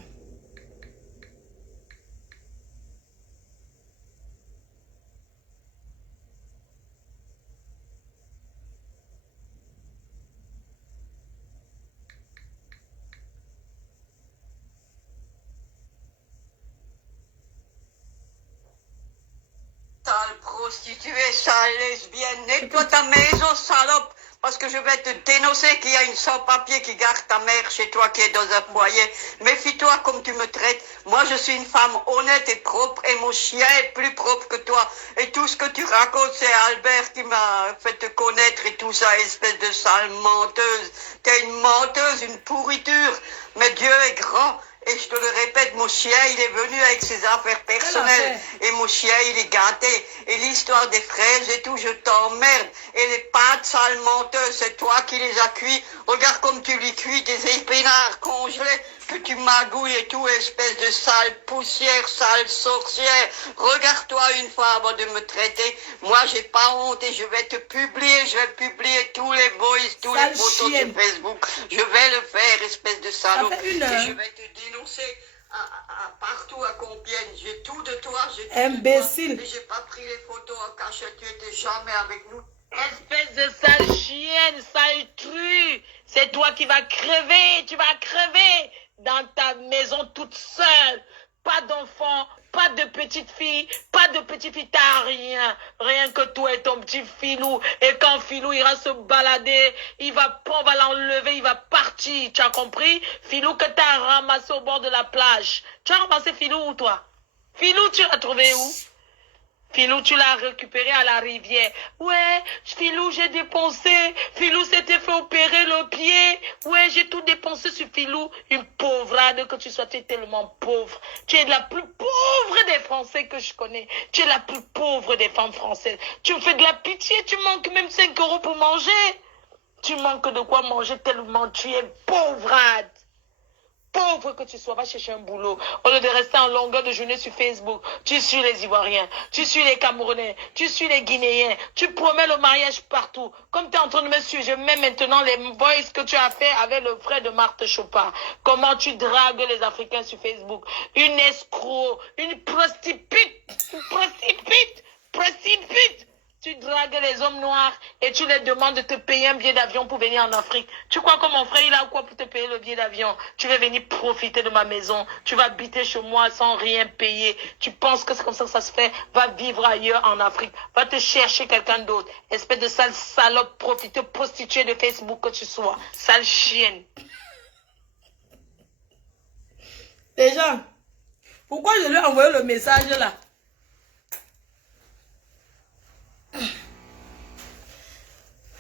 Sale prostituée, sale lesbienne, nettoie ta maison, salope, parce que je vais te dénoncer qu'il y a une sans-papier qui garde ta mère chez toi qui est dans un foyer. Méfie-toi comme tu me traites. Moi, je suis une femme honnête et propre et mon chien est plus propre que toi. Et tout ce que tu racontes, c'est Albert qui m'a fait te connaître et tout ça, espèce de sale menteuse. T'es une menteuse, une pourriture, mais Dieu est grand. Et je te le répète, mon chien, il est venu avec ses affaires personnelles. Et mon chien, il est gâté. Et l'histoire des fraises et tout, je t'emmerde. Et les pâtes sales menteuses, c'est toi qui les as cuits. Regarde comme tu les cuis, des épinards congelés que tu magouilles et tout, espèce de sale poussière, sale sorcière. Regarde-toi une fois avant de me traiter. Moi, j'ai pas honte et je vais te publier. Je vais publier tous les boys, tous les photos sur Facebook. Je vais le faire, espèce de salaud. Et je vais te dénoncer partout à Compiègne. J'ai tout de toi. J'ai tout imbécile. De toi, et j'ai pas pris les photos en cachette. Tu étais jamais avec nous. Espèce de sale chienne, sale tru. C'est toi qui vas crever. Tu vas crever dans ta maison toute seule. Pas d'enfant, pas de petite fille, pas de petite fille, t'as rien. Rien que toi et ton petit filou. Et quand filou ira se balader, on va l'enlever, il va partir. Tu as compris? Filou que t'as ramassé au bord de la plage. Tu as ramassé Filou où toi? Filou, tu l'as trouvé où? Filou, tu l'as récupéré à la rivière. Ouais, Filou, j'ai dépensé. Filou s'était fait opérer le pied. Ouais, j'ai tout dépensé sur Filou. Une pauvrade que tu sois, tu es tellement pauvre. Tu es la plus pauvre des Français que je connais. Tu es la plus pauvre des femmes françaises. Tu me fais de la pitié, tu manques même 5 € pour manger. Tu manques de quoi manger tellement tu es pauvrade. Pauvre que tu sois, va chercher un boulot. Au lieu de rester en longueur de journée sur Facebook, tu suis les Ivoiriens, tu suis les Camerounais, tu suis les Guinéens, tu promets le mariage partout. Comme tu es en train de me suivre, je mets maintenant les voices que tu as fait avec le frère de Marthe Chopin. Comment tu dragues les Africains sur Facebook. Une escroc, une prostituée, prostituée. Tu dragues les hommes noirs et tu les demandes de te payer un billet d'avion pour venir en Afrique. Tu crois que mon frère, il a quoi pour te payer le billet d'avion? Tu veux venir profiter de ma maison. Tu vas habiter chez moi sans rien payer. Tu penses que c'est comme ça que ça se fait? Va vivre ailleurs en Afrique. Va te chercher quelqu'un d'autre. Espèce de sale salope, profiteur, prostituée de Facebook que tu sois. Sale chienne. Les gens, pourquoi je lui ai envoyé le message là?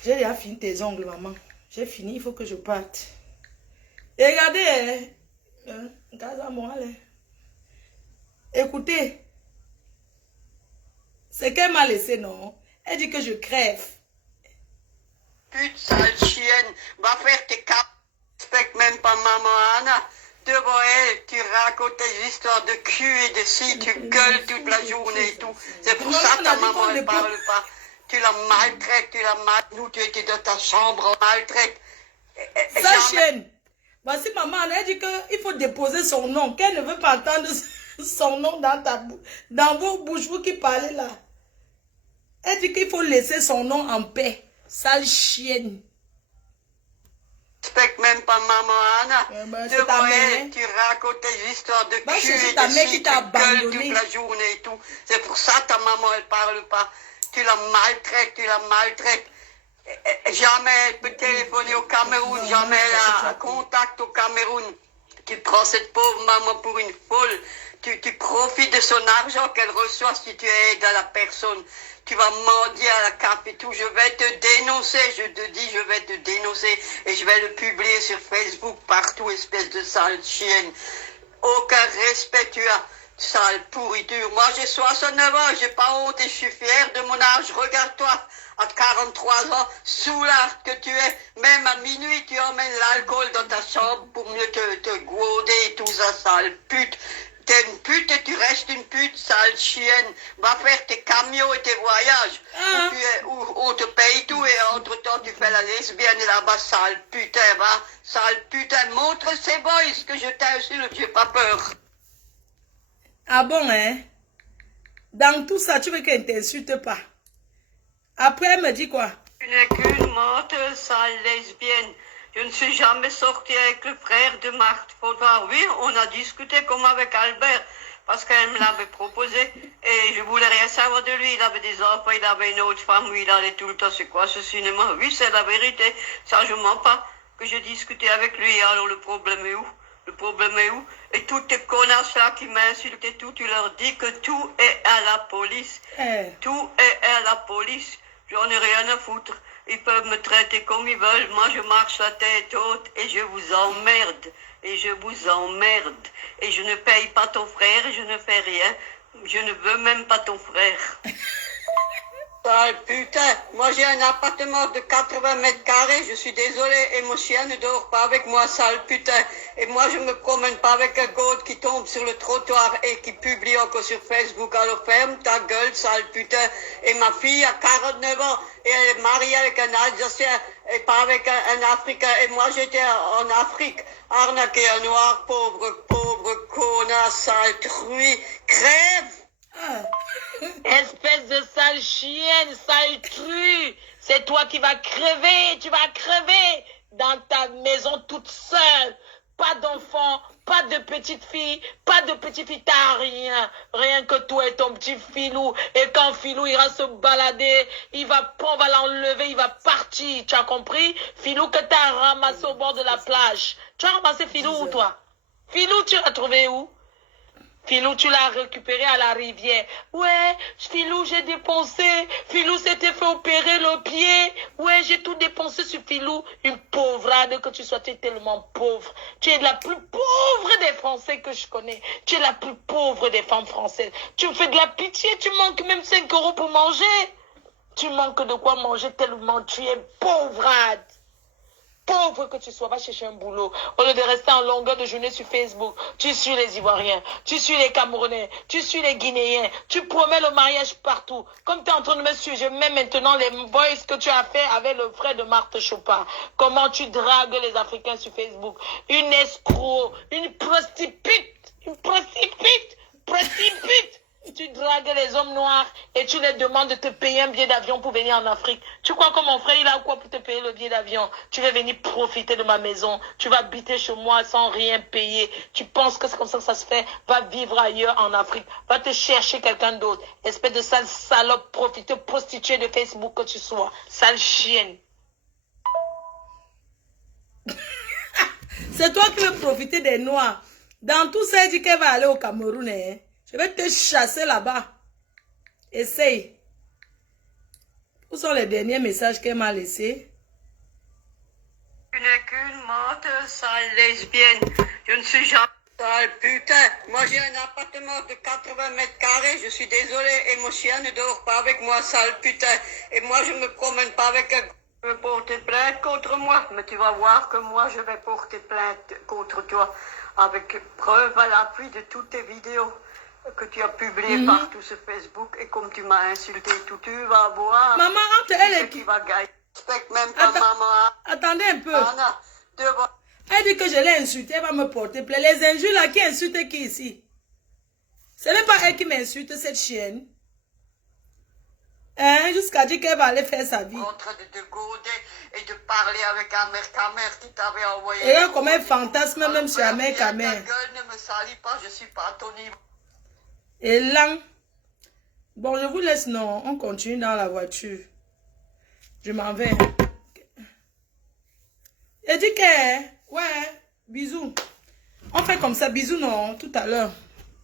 J'ai déjà fini tes ongles, maman. J'ai fini, il faut que je parte. Et regardez, écoutez, c'est qu'elle m'a laissé, non? Elle dit que je crève. Pute sale chienne, va faire tes cas. Respecte même pas maman Anna. Devant elle, tu racontes tes histoires de cul et de si, tu gueules toute la journée et tout. C'est pour ça que ta maman ne parle pas. Tu la maltraites, nous tu étais dans ta chambre, maltraite. Sa chienne. Voici maman, elle dit qu'il faut déposer son nom, qu'elle ne veut pas entendre son nom dans vos bouches, vous qui parlez là. Elle dit qu'il faut laisser son nom en paix. Sale chienne. respectes même pas maman Anna. C'est ta mère. Tu racontes des histoires de Va cul chercher et ta de mère ci, qui t'a tu gueules abandonné. toute la journée et tout. C'est pour ça ta maman, elle parle pas. Tu la maltraites, tu la maltraites. Jamais elle peut téléphoner au Cameroun, jamais elle a contact au Cameroun. Tu prends cette pauvre maman pour une folle. Tu profites de son argent qu'elle reçoit si tu aides à la personne. Tu vas mendier à la cape et tout. Je vais te dénoncer, je te dis, je vais te dénoncer. Et je vais le publier sur Facebook partout, espèce de sale chienne. Aucun respect tu as, sale pourriture. Moi j'ai 69 ans, j'ai pas honte et je suis fier de mon âge. Regarde-toi, à 43 ans, soulard que tu es, même à minuit tu emmènes l'alcool dans ta chambre pour mieux te gouauder et tout ça, sale pute. T'es une pute et tu restes une pute, sale chienne. Va faire tes camions et tes voyages. Où on te paye tout et entre-temps tu fais la lesbienne là-bas, sale putain, va. Sale putain, montre ces boys que je t'insulte, j'ai pas peur. Ah bon, hein? Dans tout ça, tu veux qu'elle ne t'insulte pas? Après, elle me dit quoi? Tu n'es qu'une menteuse, sale lesbienne. Je ne suis jamais sortie avec le frère de Marthe. Faut voir, oui, on a discuté comme avec Albert, parce qu'elle me l'avait proposé, et je voulais rien savoir de lui. Il avait des enfants, il avait une autre femme, où il allait tout le temps. C'est quoi ce cinéma? Oui, c'est la vérité. Ça, je mens pas. Que j'ai discuté avec lui, alors le problème est où? Le problème est où? Et toutes tes connasses là qui m'insultent et tout, tu leur dis que tout est à la police. Tout est à la police. J'en ai rien à foutre. Ils peuvent me traiter comme ils veulent. Moi, je marche la tête haute et je vous emmerde. Et je vous emmerde. Et je ne paye pas ton frère et je ne fais rien. Je ne veux même pas ton frère. Sale putain, moi j'ai un appartement de 80 mètres carrés, je suis désolé, et mon chien ne dort pas avec moi, sale putain. Et moi je me promène pas avec un goat qui tombe sur le trottoir et qui publie encore sur Facebook. Alors ferme ta gueule, sale putain. Et ma fille a 49 ans et elle est mariée avec un Alsacien et pas avec un Africain. Et moi j'étais en Afrique, arnaqué un noir, pauvre connasse, sale truie, crève. Espèce de sale chienne, sale true. C'est toi qui vas crever, tu vas crever dans ta maison toute seule. Pas d'enfant, pas de petite fille, pas de petit fille, t'as rien. Rien que toi et ton petit filou. Et quand filou ira se balader, on va l'enlever, il va partir. Tu as compris? Filou que t'as ramassé au bord de la plage. Tu as ramassé filou où toi? Filou, tu l'as trouvé où? Filou, tu l'as récupéré à la rivière. Ouais, Filou, j'ai dépensé. Filou s'était fait opérer le pied. Ouais, j'ai tout dépensé sur Filou. Une pauvrade que tu sois, tu es tellement pauvre. Tu es la plus pauvre des Français que je connais. Tu es la plus pauvre des femmes françaises. Tu me fais de la pitié, tu manques même 5 € pour manger. Tu manques de quoi manger tellement tu es pauvrade. Pauvre que tu sois, va chercher un boulot. Au lieu de rester en longueur de journée sur Facebook, tu suis les Ivoiriens, tu suis les Camerounais, tu suis les Guinéens, tu promets le mariage partout. Comme tu es en train de me suivre, je mets maintenant les voices que tu as fait avec le frère de Marthe Chopin. Comment tu dragues les Africains sur Facebook. Une escroc, une prostitute, prostitute. Tu dragues les hommes noirs et tu les demandes de te payer un billet d'avion pour venir en Afrique. Tu crois que mon frère, il a quoi pour te payer le billet d'avion? Tu vas venir profiter de ma maison. Tu vas habiter chez moi sans rien payer. Tu penses que c'est comme ça que ça se fait? Va vivre ailleurs en Afrique. Va te chercher quelqu'un d'autre. Espèce de sale salope, profiteuse, prostituée de Facebook que tu sois. Sale chienne. C'est toi qui veux profiter des Noirs. Dans tout ça, elle dit qu'elle va aller au Cameroun, hein? Je vais te chasser là-bas. Essaye. Où sont les derniers messages qu'elle m'a laissés? Tu n'es qu'une menteuse, sale lesbienne. Je ne suis jamais... Sale putain. Moi j'ai un appartement de 80 mètres carrés. Je suis désolé. Et mon chien ne dort pas avec moi, sale putain. Et moi je me promène pas avec un... Tu veux porter plainte contre moi? Mais tu vas voir que moi je vais porter plainte contre toi. Avec preuve à l'appui de toutes tes vidéos que tu as publié partout sur Facebook et comme tu m'as insulté tout, tu vas voir. Maman, entre elle et qui va gagner. Respecte même pas maman. Attendez un peu. Anna, elle dit que je l'ai insultée, elle va me porter plainte. Les injures là, qui insultent qui ici? C'est même pas elle qui m'insulte, cette chienne. Hein, jusqu'à dire qu'elle va aller faire sa vie. En train de te goder et de parler avec Amer Kamer qui t'avait envoyé. Et là, comme un fantasme, même sur Amer Kamer. Ta gueule ne me salit pas, je suis pas à ton niveau. Et là, bon, je vous laisse, non, on continue dans la voiture. Je m'en vais. Et dit que, ouais, bisous. On fait comme ça, bisous, non, tout à l'heure.